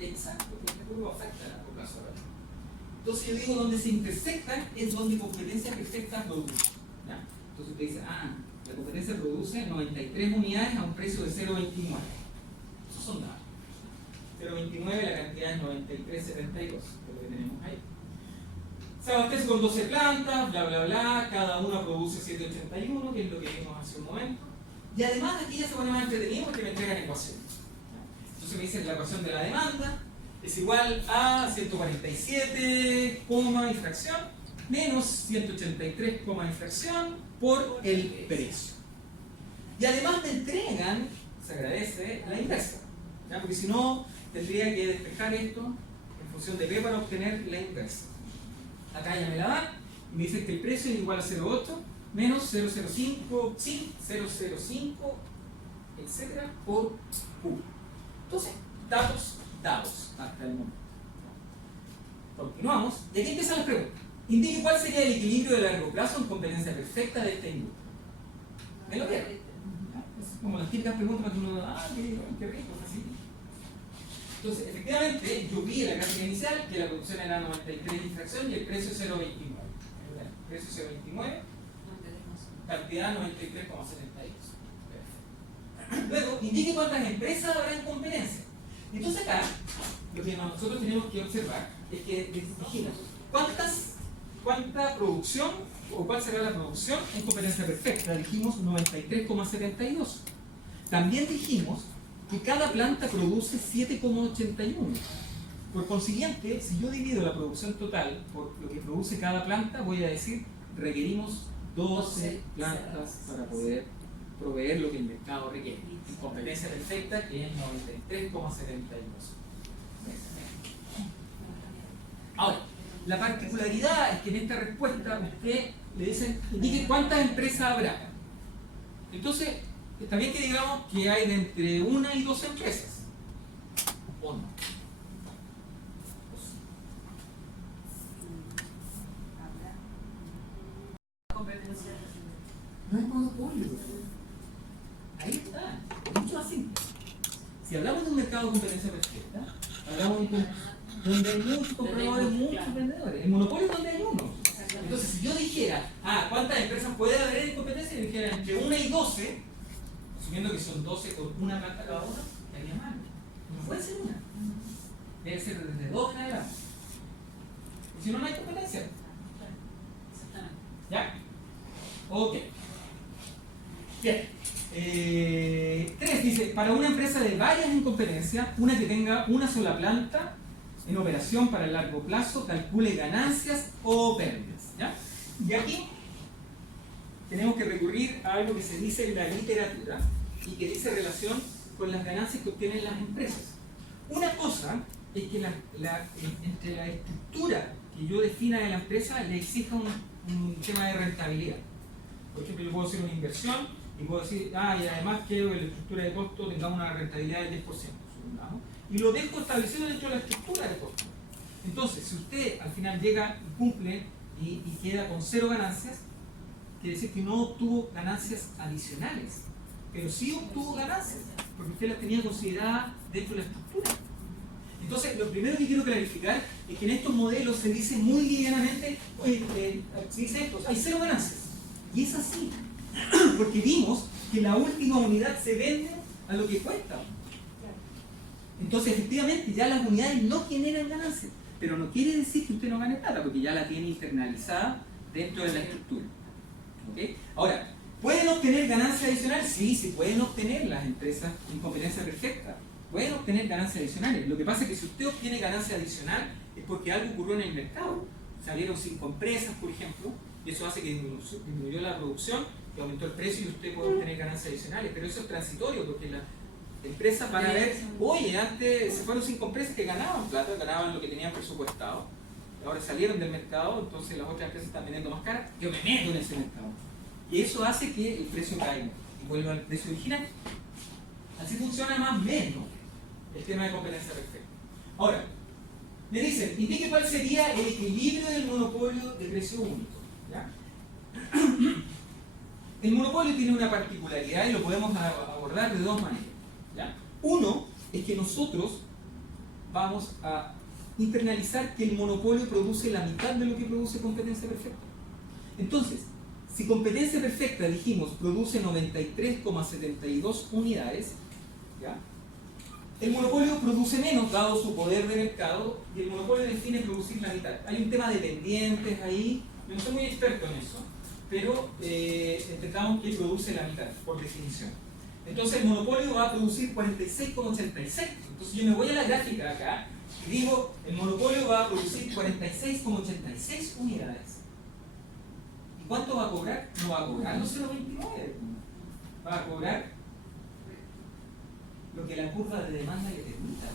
Exacto, esta curva afecta a largo plazo. Entonces yo digo, donde se intersectan es donde competencia perfecta produce. ¿Ya? Entonces usted dice, la competencia produce 93 unidades a un precio de 0,29. Esos son datos. 0,29, la cantidad es 93,72, que es lo que tenemos ahí. Se abastece con 12 plantas, bla bla bla, cada una produce 7,81, que es lo que vimos hace un momento. Y además aquí ya se pone más entretenido porque me entregan ecuaciones. Entonces me dicen la ecuación de la demanda es igual a 147, y fracción, menos 183, y fracción por el precio. Y además me entregan, se agradece, la inversa. ¿Ya? Porque si no, tendría que despejar esto en función de P para obtener la inversa. Acá ya me la dan y me dice que el precio es igual a 0,8 menos 0,05, sí, 0,05, etcétera, por Q. Entonces, datos dados hasta el momento. Continuamos. Y aquí empiezan las preguntas. Indique cuál sería el equilibrio de largo plazo en competencia perfecta de esta industria. ¿Me lo vieron? Es como las típicas preguntas para que uno qué rico, así. Entonces, efectivamente, yo vi en la gráfica inicial que la producción era 93 y fracción y el precio 0,29. El precio 0,29, cantidad 93,72. Luego, indique cuántas empresas habrá en competencia. Entonces acá, lo que nosotros tenemos que observar es que dijimos, ¿cuánta producción o cuál será la producción en competencia perfecta? Dijimos 93,72. También dijimos que cada planta produce 7,81. Por consiguiente, si yo divido la producción total por lo que produce cada planta, voy a decir, requerimos 12 plantas para poder proveer lo que el mercado requiere. En competencia perfecta, que es 93,72. Ahora, la particularidad es que en esta respuesta usted le dicen, indique cuántas empresas habrá. Entonces, está bien que digamos que hay de entre 1 y 2 empresas. ¿O no? No es monopolio. Ahí está. Mucho más simple. Si hablamos de un mercado de competencia perfecta, hablamos de donde hay muchos compradores, muchos vendedores. El monopolio es donde hay uno. Entonces, si yo dijera, ¿cuántas empresas puede haber en competencia? Y dijera entre 1 y 12, asumiendo que son 12 con una planta cada una, estaría mal. No puede ser una. Debe ser desde 2 en adelante. Y si no, no hay competencia. ¿Ya? Ok. Bien. 3 dice, para una empresa de varias en competencia, una que tenga una sola planta en operación para el largo plazo, calcule ganancias o pérdidas. ¿Ya? Y aquí tenemos que recurrir a algo que se dice en la literatura y que dice relación con las ganancias que obtienen las empresas. Una cosa es que entre la estructura que yo defina de la empresa le exija un tema de rentabilidad. Por ejemplo, yo puedo hacer una inversión Y puedo decir, y además quiero que la estructura de costo tenga una rentabilidad del 10%, supongamos, y lo dejo establecido dentro de la estructura de costo. Entonces, si usted al final llega y cumple y queda con 0 ganancias, quiere decir que no obtuvo ganancias adicionales, pero sí obtuvo ganancias, porque usted las tenía consideradas dentro de la estructura. Entonces, lo primero que quiero clarificar es que en estos modelos se dice muy livianamente, se dice esto, hay 0 ganancias. Y es así, porque vimos que la última unidad se vende a lo que cuesta. Entonces, efectivamente, ya las unidades no generan ganancias, pero no quiere decir que usted no gane plata, porque ya la tiene internalizada dentro de la estructura. ¿Okay? Ahora, ¿pueden obtener ganancias adicionales? Sí, sí pueden obtener las empresas en competencia perfecta. Pueden obtener ganancias adicionales. Lo que pasa es que si usted obtiene ganancia adicional es porque algo ocurrió en el mercado. Salieron 5 empresas, por ejemplo, y eso hace que disminuyó la producción, que aumentó el precio y usted puede obtener ganancias adicionales. Pero eso es transitorio, porque las empresas van a ver, oye, antes se fueron 5 empresas que ganaban plata, ganaban lo que tenían presupuestado, ahora salieron del mercado, entonces las otras empresas están vendiendo más caras, yo me meto en ese mercado. Y eso hace que el precio caiga y vuelva al precio original. Así funciona más o menos el tema de competencia perfecta. Ahora, me dicen, indique cuál sería el equilibrio del monopolio de precio único. ¿Ya? El monopolio tiene una particularidad y lo podemos abordar de 2 maneras. ¿Ya? Uno es que nosotros vamos a internalizar que el monopolio produce la mitad de lo que produce competencia perfecta. Entonces, si competencia perfecta, dijimos, produce 93,72 unidades, ¿ya? El monopolio produce menos, dado su poder de mercado, y el monopolio define producir la mitad. Hay un tema de pendientes ahí, yo no soy muy experto en eso, pero entendamos que produce la mitad, por definición. Entonces el monopolio va a producir 46,86. Entonces yo me voy a la gráfica acá y digo, el monopolio va a producir 46,86 unidades. ¿Y cuánto va a cobrar? No va a cobrar los 0,29. Va a cobrar lo que la curva de demanda le permita.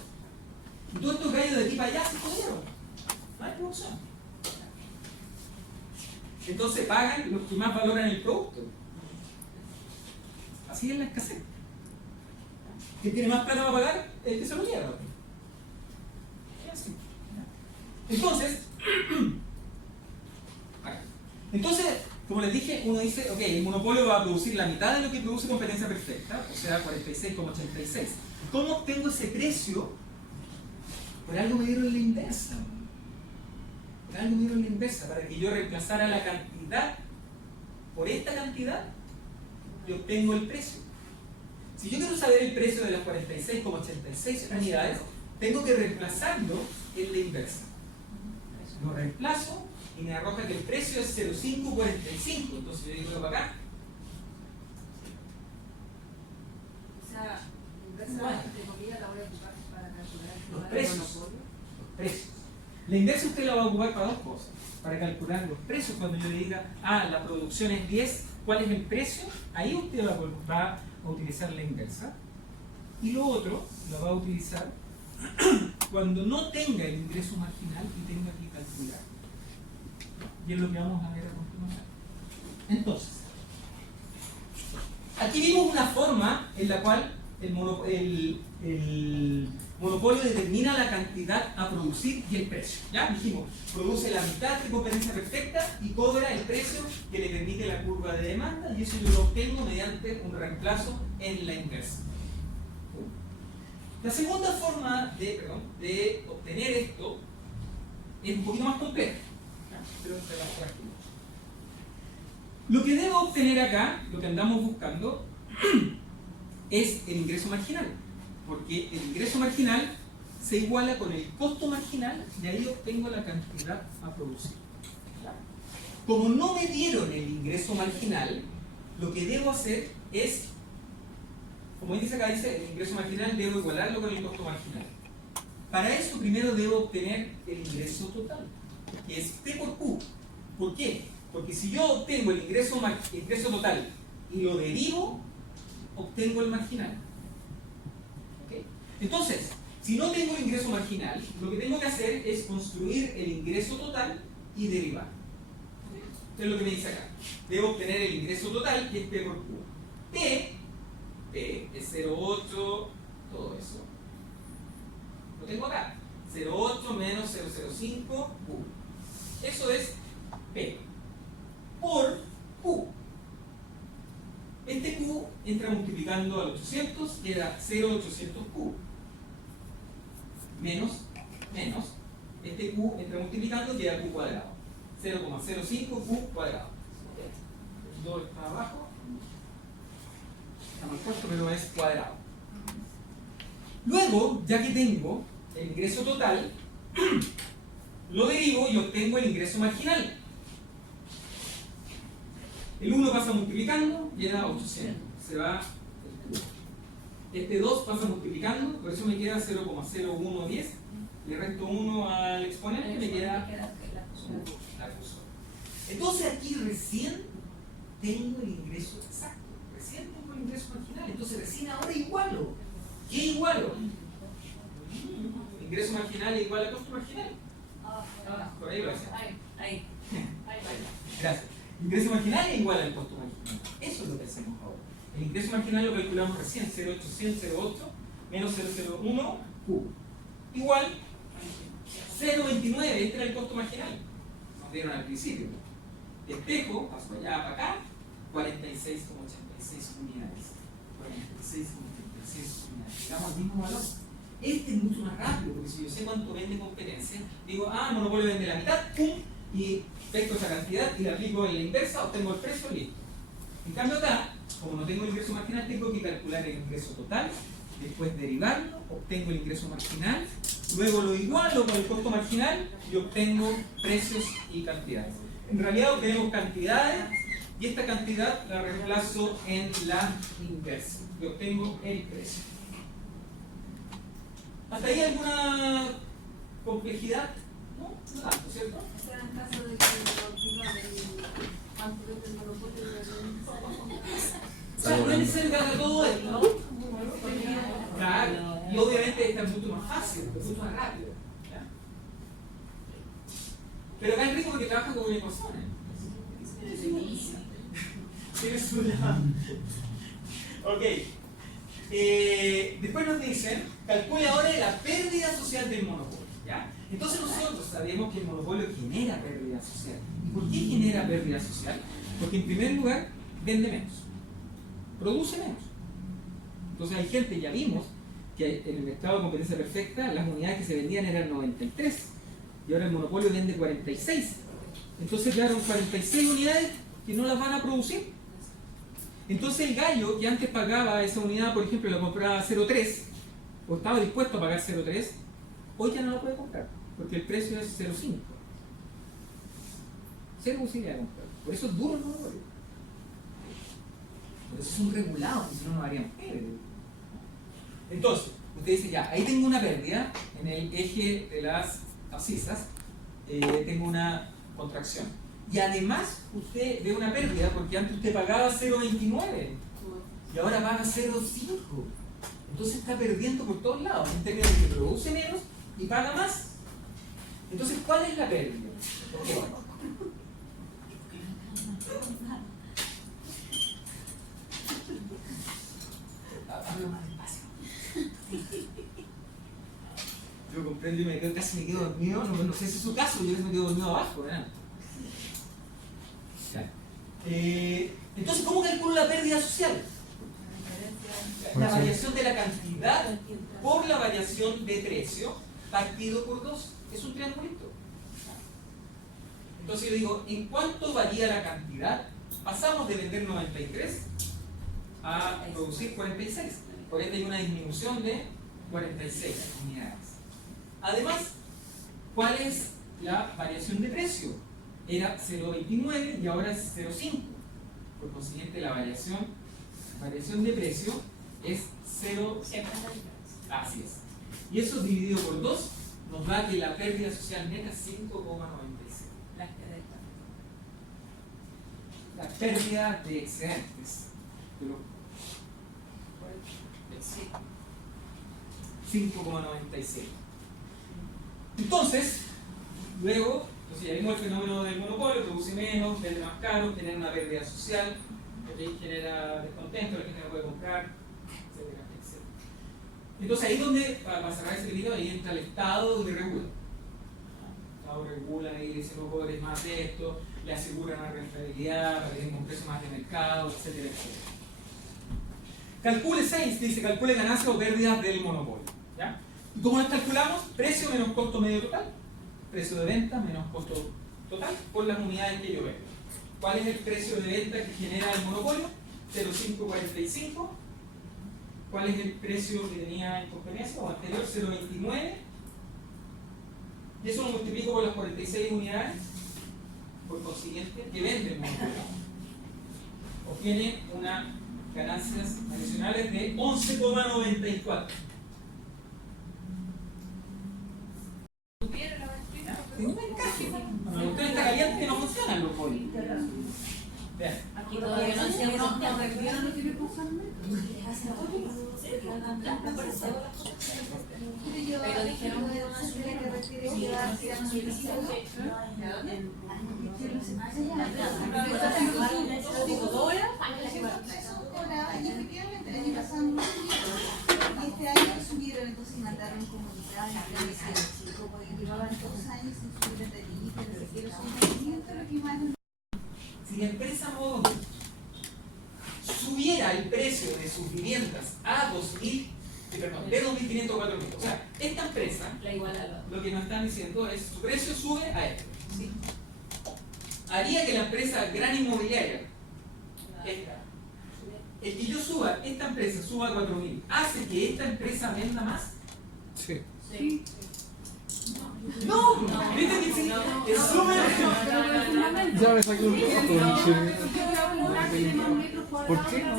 Y todos estos gallos de aquí para allá se jodieron. No hay producción. Entonces pagan los que más valoran el producto. Así es la escasez. ¿Quién tiene más plata para pagar? El que se lo lleva. Es así. Entonces, como les dije, uno dice, ok, el monopolio va a producir la mitad de lo que produce competencia perfecta, o sea, 46,86. ¿Cómo obtengo ese precio? Por algo me dieron la inversa. Por algo me dieron la inversa, para que yo reemplazara la cantidad por esta cantidad, yo obtengo el precio. Si yo quiero saber el precio de las 46,86 unidades, tengo que reemplazarlo en la inversa. Lo reemplazo y me arroja que el precio es 0,545. Entonces yo digo para acá. O sea, inversa, entre comillas, la voy a ocupar para calcular Los precios. La inversa usted la va a ocupar para 2 cosas. Para calcular los precios, cuando yo le diga, la producción es 10, ¿cuál es el precio? Ahí usted va a utilizar la inversa. Y lo otro lo va a utilizar cuando no tenga el ingreso marginal y tenga que calcular. Y es lo que vamos a ver a continuación. Entonces, aquí vimos una forma en la cual el monopolio determina la cantidad a producir y el precio. ¿Ya? Dijimos, produce la mitad de competencia perfecta y cobra el precio que le permite la curva de demanda, y eso yo lo obtengo mediante un reemplazo en la inversa. La segunda forma de obtener esto es un poquito más compleja. Pero lo que debo obtener acá, lo que andamos buscando, es el ingreso marginal. Porque el ingreso marginal se iguala con el costo marginal y ahí obtengo la cantidad a producir. Como no me dieron el ingreso marginal, lo que debo hacer es, como dice acá, dice el ingreso marginal debo igualarlo con el costo marginal. Para eso primero debo obtener el ingreso total, que es P por Q. ¿Por qué? Porque si yo obtengo el ingreso total y lo derivo, obtengo el marginal. ¿Okay? Entonces, si no tengo el ingreso marginal, lo que tengo que hacer es construir el ingreso total y derivar. Esto es lo que me dice acá. Debo obtener el ingreso total, que es P por Q. P es 0,8, todo eso. Lo tengo acá. 0,8 menos 0,05 Q. Eso es P por Q. Este Q entra multiplicando al 800, queda 0,800Q. Menos, este Q entra multiplicando, queda Q cuadrado. 0,05Q cuadrado. Todo está abajo. Está mal puesto, pero es cuadrado. Luego, ya que tengo el ingreso total, lo derivo y obtengo el ingreso marginal. El 1 pasa multiplicando, queda 800. Se va el Q. Este 2 pasa multiplicando, por eso me queda 0,0110. Le resto 1 al exponente, me queda la Q sola. Entonces aquí recién tengo el ingreso exacto. Recién tengo el ingreso marginal. Entonces recién ahora igualo. ¿Qué igualo? Ingreso marginal igual a costo marginal. Por ahí lo hacemos. Ahí. Gracias. Ingreso marginal es igual al costo marginal. Eso es lo que hacemos ahora. El ingreso marginal lo calculamos recién, 0,808 menos 0,01 Q. Igual 0,29, este era el costo marginal. Nos dieron al principio. Espejo, paso allá para acá, 46,86 unidades. 46,86 unidades. Llegamos al mismo valor. Este es mucho más rápido, porque si yo sé cuánto vende competencia, digo, Monopolio vende la mitad, pum, y pesco esa cantidad y la aplico en la inversa, obtengo el precio, listo. En cambio acá, como no tengo el ingreso marginal, tengo que calcular el ingreso total, después derivarlo, obtengo el ingreso marginal, luego lo igualo con el costo marginal y obtengo precios y cantidades. En realidad obtenemos cantidades y esta cantidad la reemplazo en la inversa y obtengo el precio. ¿Hasta ahí alguna complejidad? No, no tanto, ¿cierto? O sea, en caso de que lo digan cuánto vende el monopolio de O sea, no es necesario que haga todo esto, ¿no? Claro, y obviamente esta es mucho más fácil, es mucho más rápido. ¿Ya? Pero acá es rico porque trabaja con ecuaciones. Tiene su lado. Ok. Después nos dicen, calcule ahora la pérdida social del monopolio. ¿Ya? Entonces nosotros sabemos que el monopolio genera pérdida social. ¿Y por qué genera pérdida social? Porque en primer lugar vende menos, produce menos. Entonces hay gente, ya vimos, que en el mercado de competencia perfecta las unidades que se vendían eran 93 y ahora el monopolio vende 46. Entonces quedaron 46 unidades que no las van a producir. Entonces el gallo que antes pagaba esa unidad, por ejemplo, la compraba a 0,3 o estaba dispuesto a pagar 0,3, hoy ya no la puede comprar porque el precio es 0,5. Cero posibilidad de comprar. Por eso es duro el monopolio. Por eso es un regulado, si no, no haríamos pérdida. Entonces, usted dice ya, ahí tengo una pérdida en el eje de las abscisas, tengo una contracción. Y además usted ve una pérdida porque antes usted pagaba 0,29 y ahora paga 0,5. Entonces está perdiendo por todos lados, en términos de que produce menos y paga más. Entonces, ¿cuál es la pérdida? Okay. Hablo más despacio. Yo comprendo y casi me quedo dormido, no sé si es su caso, yo me quedo dormido abajo, ¿verdad? Entonces, ¿cómo calculo la pérdida social? La variación de la cantidad por la variación de precio partido por 2. Es un triangulito. Entonces yo digo, ¿en cuánto varía la cantidad? Pasamos de vender 93 a producir 46. Por ende hay una disminución de 46 unidades. Además, ¿cuál es la variación de precio? Era 0,29 y ahora es 0,5. Por consiguiente, la variación de precio es 0. Así es. Y eso dividido por 2 nos da que la pérdida social neta es 5,96. La pérdida de excedentes. 5,96. Entonces, luego, ya vimos el fenómeno del monopolio, produce menos, vende más caro, tener una pérdida social, ¿cachai? Genera descontento, la gente no puede comprar, etcétera, etcétera. Entonces ahí es donde, para cerrar ese video, ahí entra el Estado y regula. El Estado regula y dice no cobres más de esto, le aseguran la rentabilidad para que tenga un precio más de mercado, etcétera, etcétera. Calcule 6, dice calcule ganancias o pérdidas del monopolio. ¿Ya? ¿Y cómo las calculamos? Precio menos costo medio total. Precio de venta menos costo total por las unidades que yo vendo. ¿Cuál es el precio de venta que genera el monopolio? 0,545. ¿Cuál es el precio que tenía en competencia o anterior? 0,29. Y eso lo multiplico por las 46 unidades. Por consiguiente, que vende el monopolio. Obtiene unas ganancias adicionales de 11,94. Un encaje. Cuando la cuestión está caliente que no funcionan los pollos. Vean. Aquí todavía no hacemos unos no tiene pero dijeron que una ciudad que requiere quedarse a y efectivamente el año pasado no subieron y este año subieron, entonces mandaron comunicados como que llevaban 2 años sin subir el tarifa, ni siquiera son movimiento lo que más. Si la empresa Modo subiera el precio de sus viviendas a 2.000, perdón, de 2.500 a 4.000, o sea, esta empresa, la iguala lo que nos están diciendo es su precio sube a esto, ¿sí? Haría que la empresa gran inmobiliaria, esta, el que yo suba, esta empresa suba a 4.000, ¿hace que esta empresa venda más? Sí. Sí. No, ¿viste que sí? Es súper. Ya me saqué un ¿Por qué no?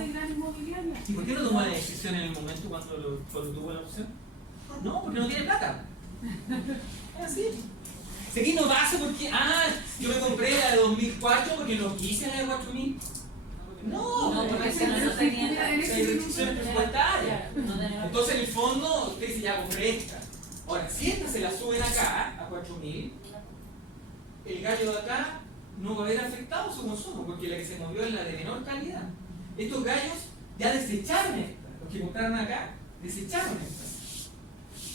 ¿Y por qué no tomó la decisión en el momento cuando tuvo la opción? No, porque no tiene plata. Es así. Si aquí no pasa porque, yo me compré la de 2004 porque no quise la de 4.000. No, porque si no tenía decisiones presupuestarias. Entonces en el fondo usted dice, ya compré esta. Ahora, si esta se la suben acá a 4.000, el gallo de acá no va a haber afectado su consumo porque la que se movió es la de menor calidad. Estos gallos ya desecharon esta, los que compraron acá, desecharon esta.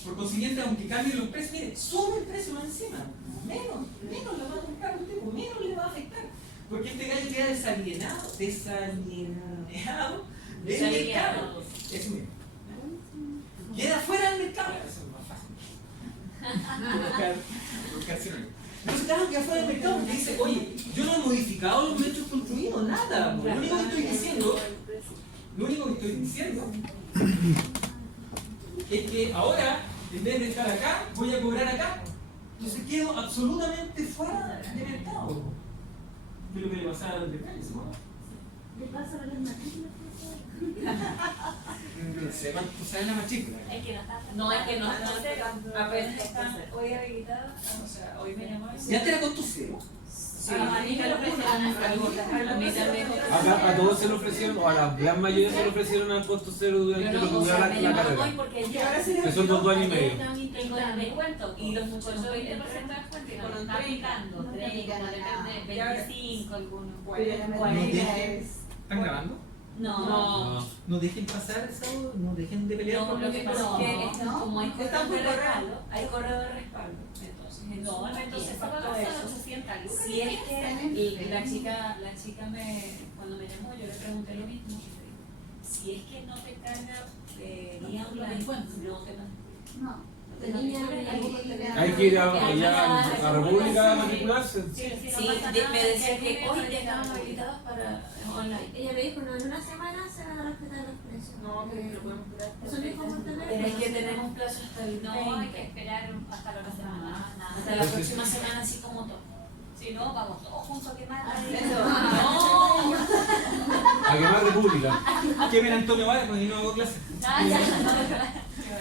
Por consiguiente, aunque cambien los precios, mire, sube el precio más encima, menos le va a comprar usted, menos le va a afectar. Porque este gallo queda desalienado del mercado. Eso mismo. Queda fuera del mercado. Eso es más fácil. Buscar sinónimo. Entonces, claro, queda fuera del mercado porque dice, oye, yo no he modificado los metros construidos, nada. Lo único que estoy diciendo es que ahora, en vez de estar acá, voy a cobrar acá. Entonces quedo absolutamente fuera de mercado. ¿Qué es lo que le pasaba al detalle? ¿Qué pasa con las matrículas? No sé, ¿cuánto sale la matrícula? Es que no está. Apenas están hoy habilitadas. O sea, hoy me llamó. ¿Ya te la contó cero? Sí, a mí me lo ofrecieron. A mí también. A todos se lo ofrecieron, o a la gran mayoría se lo ofrecieron al costo cero durante lo que dura la carrera. Que son 2 años y medio. Tengo el descuento y los muchachos 20% de descuento y no están aplicando. 30, 25, algunos 40. ¿Están grabando? No. No dejen pasar eso, no dejen de pelear No, por lo que pasa es que como hay correo Están de por correo. respaldo, hay correo de respaldo. Entonces faltó eso. Si es que la chica cuando me llamó, yo le pregunté lo mismo. Si es que no te carga vía online, no te No. Hay que ir allá a República a matricularse. Sí, me decía que hoy ya estaban habilitados para online. Ella me dijo, no, en una semana se van a respetar los precios. No, que lo podemos esperar. Eso me dijo Montaner. Pero es que tenemos un plazo hasta el 20. No, hay que esperar hasta la otra semana. Hasta la próxima semana, así como todo. Si no, vamos todos juntos a quemar. No. A quemar República. ¿Qué ven Antonio Vara? Porque no hago clase.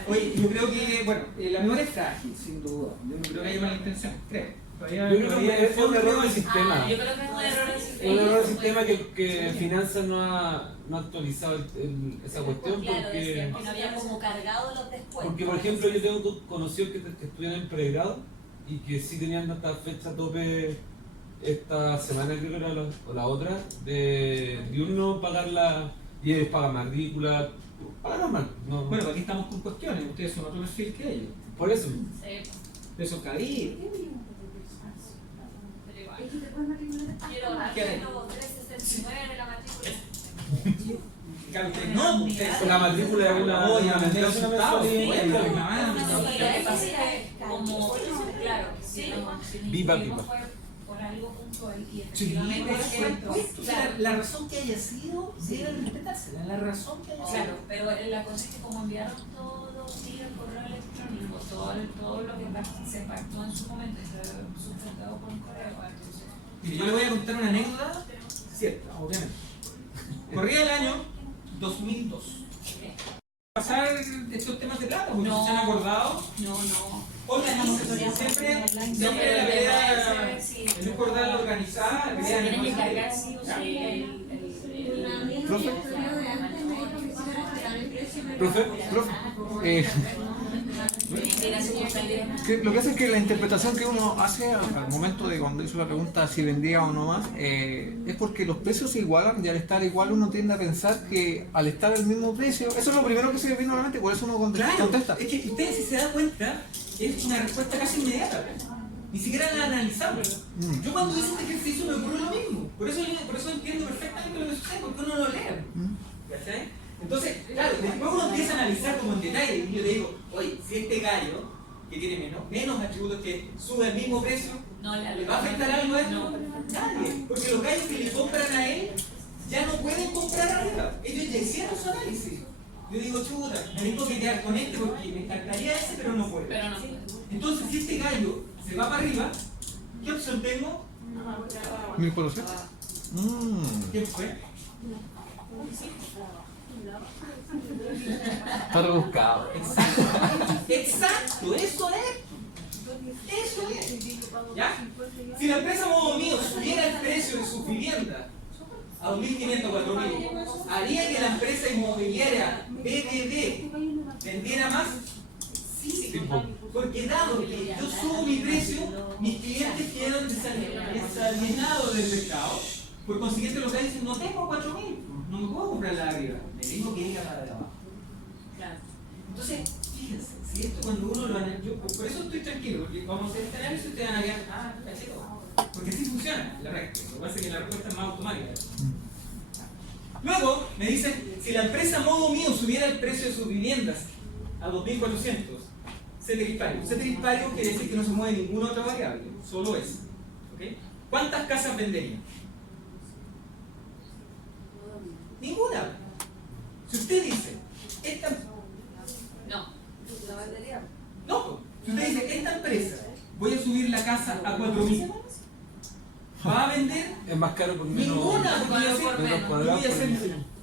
Oye, yo creo que, bueno, la memoria es frágil, sin duda. Yo no creo que haya mala intención, creo. Yo creo que es un error del sistema. Yo creo que es un error del Es sistema. un error del sistema que Finanzas no ha actualizado esa cuestión Claro, decían porque, que no había como cargado los descuentos. porque por ejemplo, yo tengo conocidos que estudian en pregrado y que sí tenían hasta fecha tope esta semana, creo que era o la otra, de uno pagar y ellos pagan matrícula, pagan normal. No, Bueno, aquí estamos con cuestiones, ustedes son otro perfil que ellos. por eso. Ustedes son cabidos. Pero igual. Es que te puedes matricular. Quiero artículo 369 de la matrícula. Claro, ustedes no, ustedes La matrícula es una olla, una menos mensualidad. Como, claro, sí, Viva, no viva. fue por algo puntual y Sí, efectivamente por es cierto. supuesto. O sea, la razón que haya sido debe respetársela, la razón que haya sido. Claro, pero la cosa es que como enviaron todo vía correo electrónico, todo lo que se pactó en su momento y se sustentado por un correo, entonces... Mire, yo le voy a contar una anécdota cierta, obviamente. Corría el año 2002. Pasar estos temas de plata, porque No. se han acordado. No. Organiza, siempre la pelea, en un cordial organizada, la pelea Tienen que en cargar sí o sí Un amigo que estudió de antes me dijo que si respetar el precio. Profe, lo que hace es que la interpretación que uno hace al momento de cuando hizo la pregunta si vendía o no más, es porque los precios se igualan y al estar igual uno tiende a pensar que al estar al mismo precio, eso es lo primero que se le vino a la mente, por eso uno Claro, contesta. es que ustedes si se dan cuenta, es una respuesta casi inmediata. Ni siquiera la analizamos. Yo cuando hice este ejercicio me ocurrió lo mismo. Por eso entiendo perfectamente lo que sucede, porque uno lo lee. ¿Cachai? Entonces, claro, después uno empieza a analizar como en detalle y yo le digo, oye, si este gallo, que tiene menos atributos, que sube el mismo precio, No, ¿le va a afectar algo a esto? No. Nadie, porque los gallos que le compran a él ya no pueden comprar arriba. Ellos ya hicieron su análisis. Yo digo, chuta, me tengo que quedar con este porque me encantaría ese, pero no puedo. Pero no. Entonces, si este gallo se va para arriba, ¿qué opción tengo? 1400. ¿Quién fue? Está rebuscado. Exacto, eso es. Eso es. ¿Ya? Si la empresa Modo Mío subiera el precio de sus viviendas a 2.500 o 4.000, ¿haría que la empresa inmobiliaria BBB vendiera más? Sí, porque dado que yo subo mi precio, mis clientes quedan desalienados del mercado. Por consiguiente, los que dicen, no tengo 4.000, no me puedo comprar la de arriba, me tengo que ir a la de abajo. Claro. Entonces, fíjense, si esto cuando uno lo analiza, por eso estoy tranquilo, porque vamos a hacer este análisis y ustedes van a quedar, caché todo. Porque así funciona la regla, lo que pasa es que la respuesta es más automática. Luego, me dicen, si la empresa Modo Mío subiera el precio de sus viviendas a 2.400, ceteris paribus. Ceteris paribus quiere decir que no se mueve ninguna otra variable, solo es. ¿Okay? ¿Cuántas casas venderían? Ninguna. Si usted dice, esta... No. No, si usted dice, esta empresa, voy a subir la casa a 4.000, ¿va a vender? Es más caro por menos. Ninguna, porque menos cuadrados por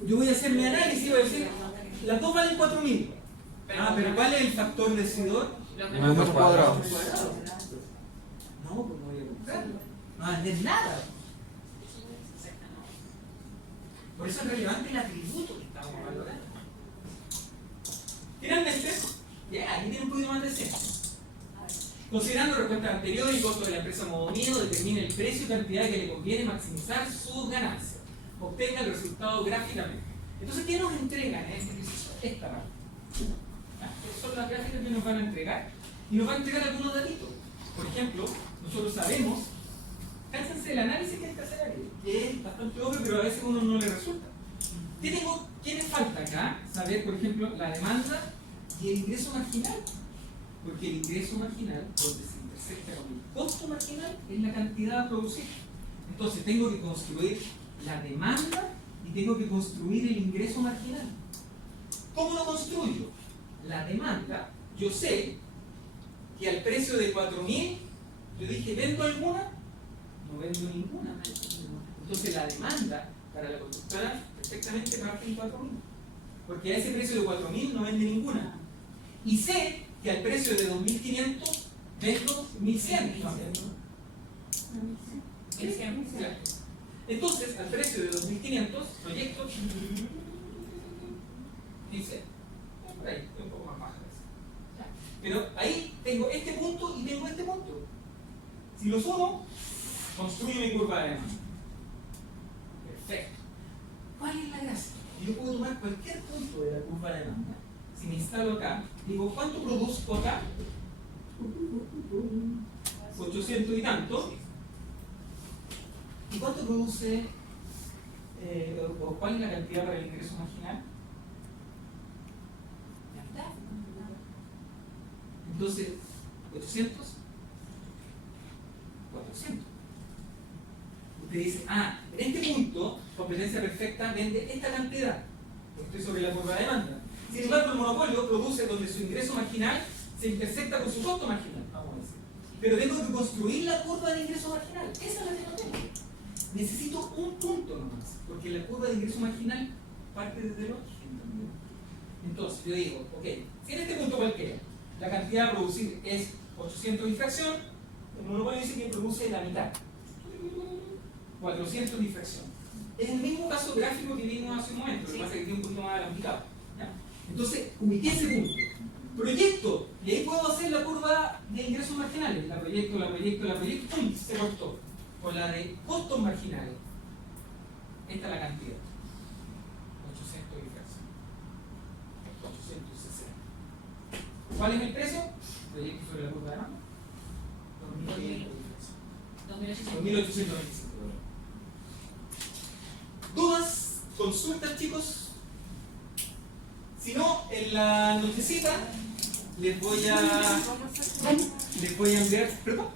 yo voy a hacer mi análisis y voy a decir, las dos valen 4.000. Pero ¿cuál es el factor decidor? Metros cuadrados. No, pues no voy a comprarlo. No va a vender nada. Por eso es relevante el atributo que estamos valorando. Finalmente, aquí tiene un poquito más de ciencia. Considerando respuestas anteriores y costo de la empresa Modo Mío, determine el precio y cantidad que le conviene maximizar sus ganancias. Obtenga el resultado gráficamente. Entonces, ¿qué nos entregan en este ejercicio? Esta parte. Estas son las gráficas que nos van a entregar y nos van a entregar algunos datitos. Por ejemplo, nosotros sabemos, cállense el análisis que hay que hacer aquí, que es bastante obvio, pero a veces a uno no le resulta. ¿Qué le falta acá? Saber, por ejemplo, la demanda y el ingreso marginal. Porque el ingreso marginal, donde se intersecta con el costo marginal, es la cantidad a producir. Entonces tengo que construir la demanda y tengo que construir el ingreso marginal. ¿Cómo lo construyo? La demanda, yo sé que al precio de 4.000, yo dije, ¿vendo alguna? No vendo ninguna. Entonces la demanda para la constructora perfectamente parte en 4.000. Porque a ese precio de 4.000 no vende ninguna. Y sé que al precio de 2.500 vendo 1.100. Claro. Entonces, al precio de 2.500, proyecto, dice, por ahí, un poco más baja. Pero ahí tengo este punto y tengo este punto. Si lo sumo, construyo mi curva de demanda. Perfecto. ¿Cuál es la gracia? Yo puedo tomar cualquier punto de la curva de demanda. Si me instalo acá, digo, ¿cuánto produzco acá? 800 y tanto. ¿Y cuánto produce, o cuál es la cantidad para el ingreso marginal? La mitad. Entonces, 800, 400. Usted dice, en este punto, competencia perfecta vende esta cantidad, porque estoy sobre la curva de demanda. Sin embargo, el monopolio produce donde su ingreso marginal se intersecta con su costo marginal, vamos a decir. Pero tengo que construir la curva de ingreso marginal. Esa es la que no tengo. Necesito un punto nomás, porque la curva de ingreso marginal parte desde el origen también. Entonces, yo digo, ok, si en este punto cualquiera la cantidad a producir es 800 de infracción, el monopolio dice que produce la mitad. 400 de infracción. Es el mismo caso gráfico que vimos hace un momento, lo que pasa es que tiene un poquito más adelantado. Entonces, ubiqué ese punto. Proyecto, y ahí puedo hacer la curva de ingresos marginales. La proyecto, ¡pum! Se cortó. Con la de costos marginales. Esta es la cantidad. 800 de infracción. 860. ¿Cuál es el precio? Proyecto sobre la curva de demanda. 2.825 $2.825. ¿Dudas? ¿Consultas, chicos? Si no, en la nochecita les voy a enviar. ¿Perdón?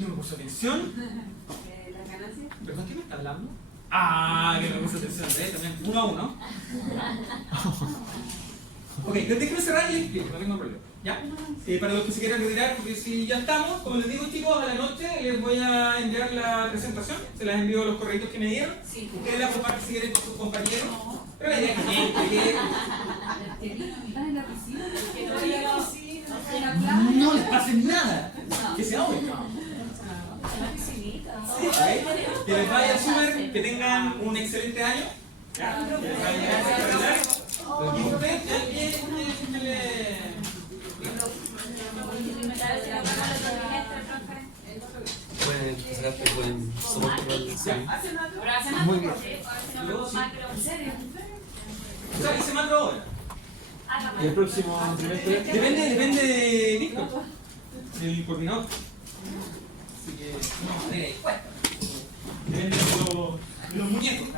No me puso atención. ¿Las ganancias? ¿Perdón, qué me está hablando? Que no me puso atención. También 1 a 1. Ok, déjenme cerrar y les explico, no tengo problema. ¿Ya? Para los que se quieran retirar, porque si ya estamos, como les digo, chicos, a la noche les voy a enviar la presentación. Se las envío los correitos que me dieron. Sí. Ustedes la comparten si quieren con sus compañeros. Pero la idea es que ¿Estás en la piscina? Que no haya la piscina. ¿En la playa? no les pasen nada. Que se ahogen. La piscinita. Que les vaya súper, que tengan un excelente año. Ya, que les vaya espectacular. Y usted, Pueden empezar, pueden soportar el examen. Muy bien. O sea, hice macro ahora. ¿Y el próximo trimestre? Depende de Víctor, del coordinador. Así que, no, cuesta. Depende de los muñecos.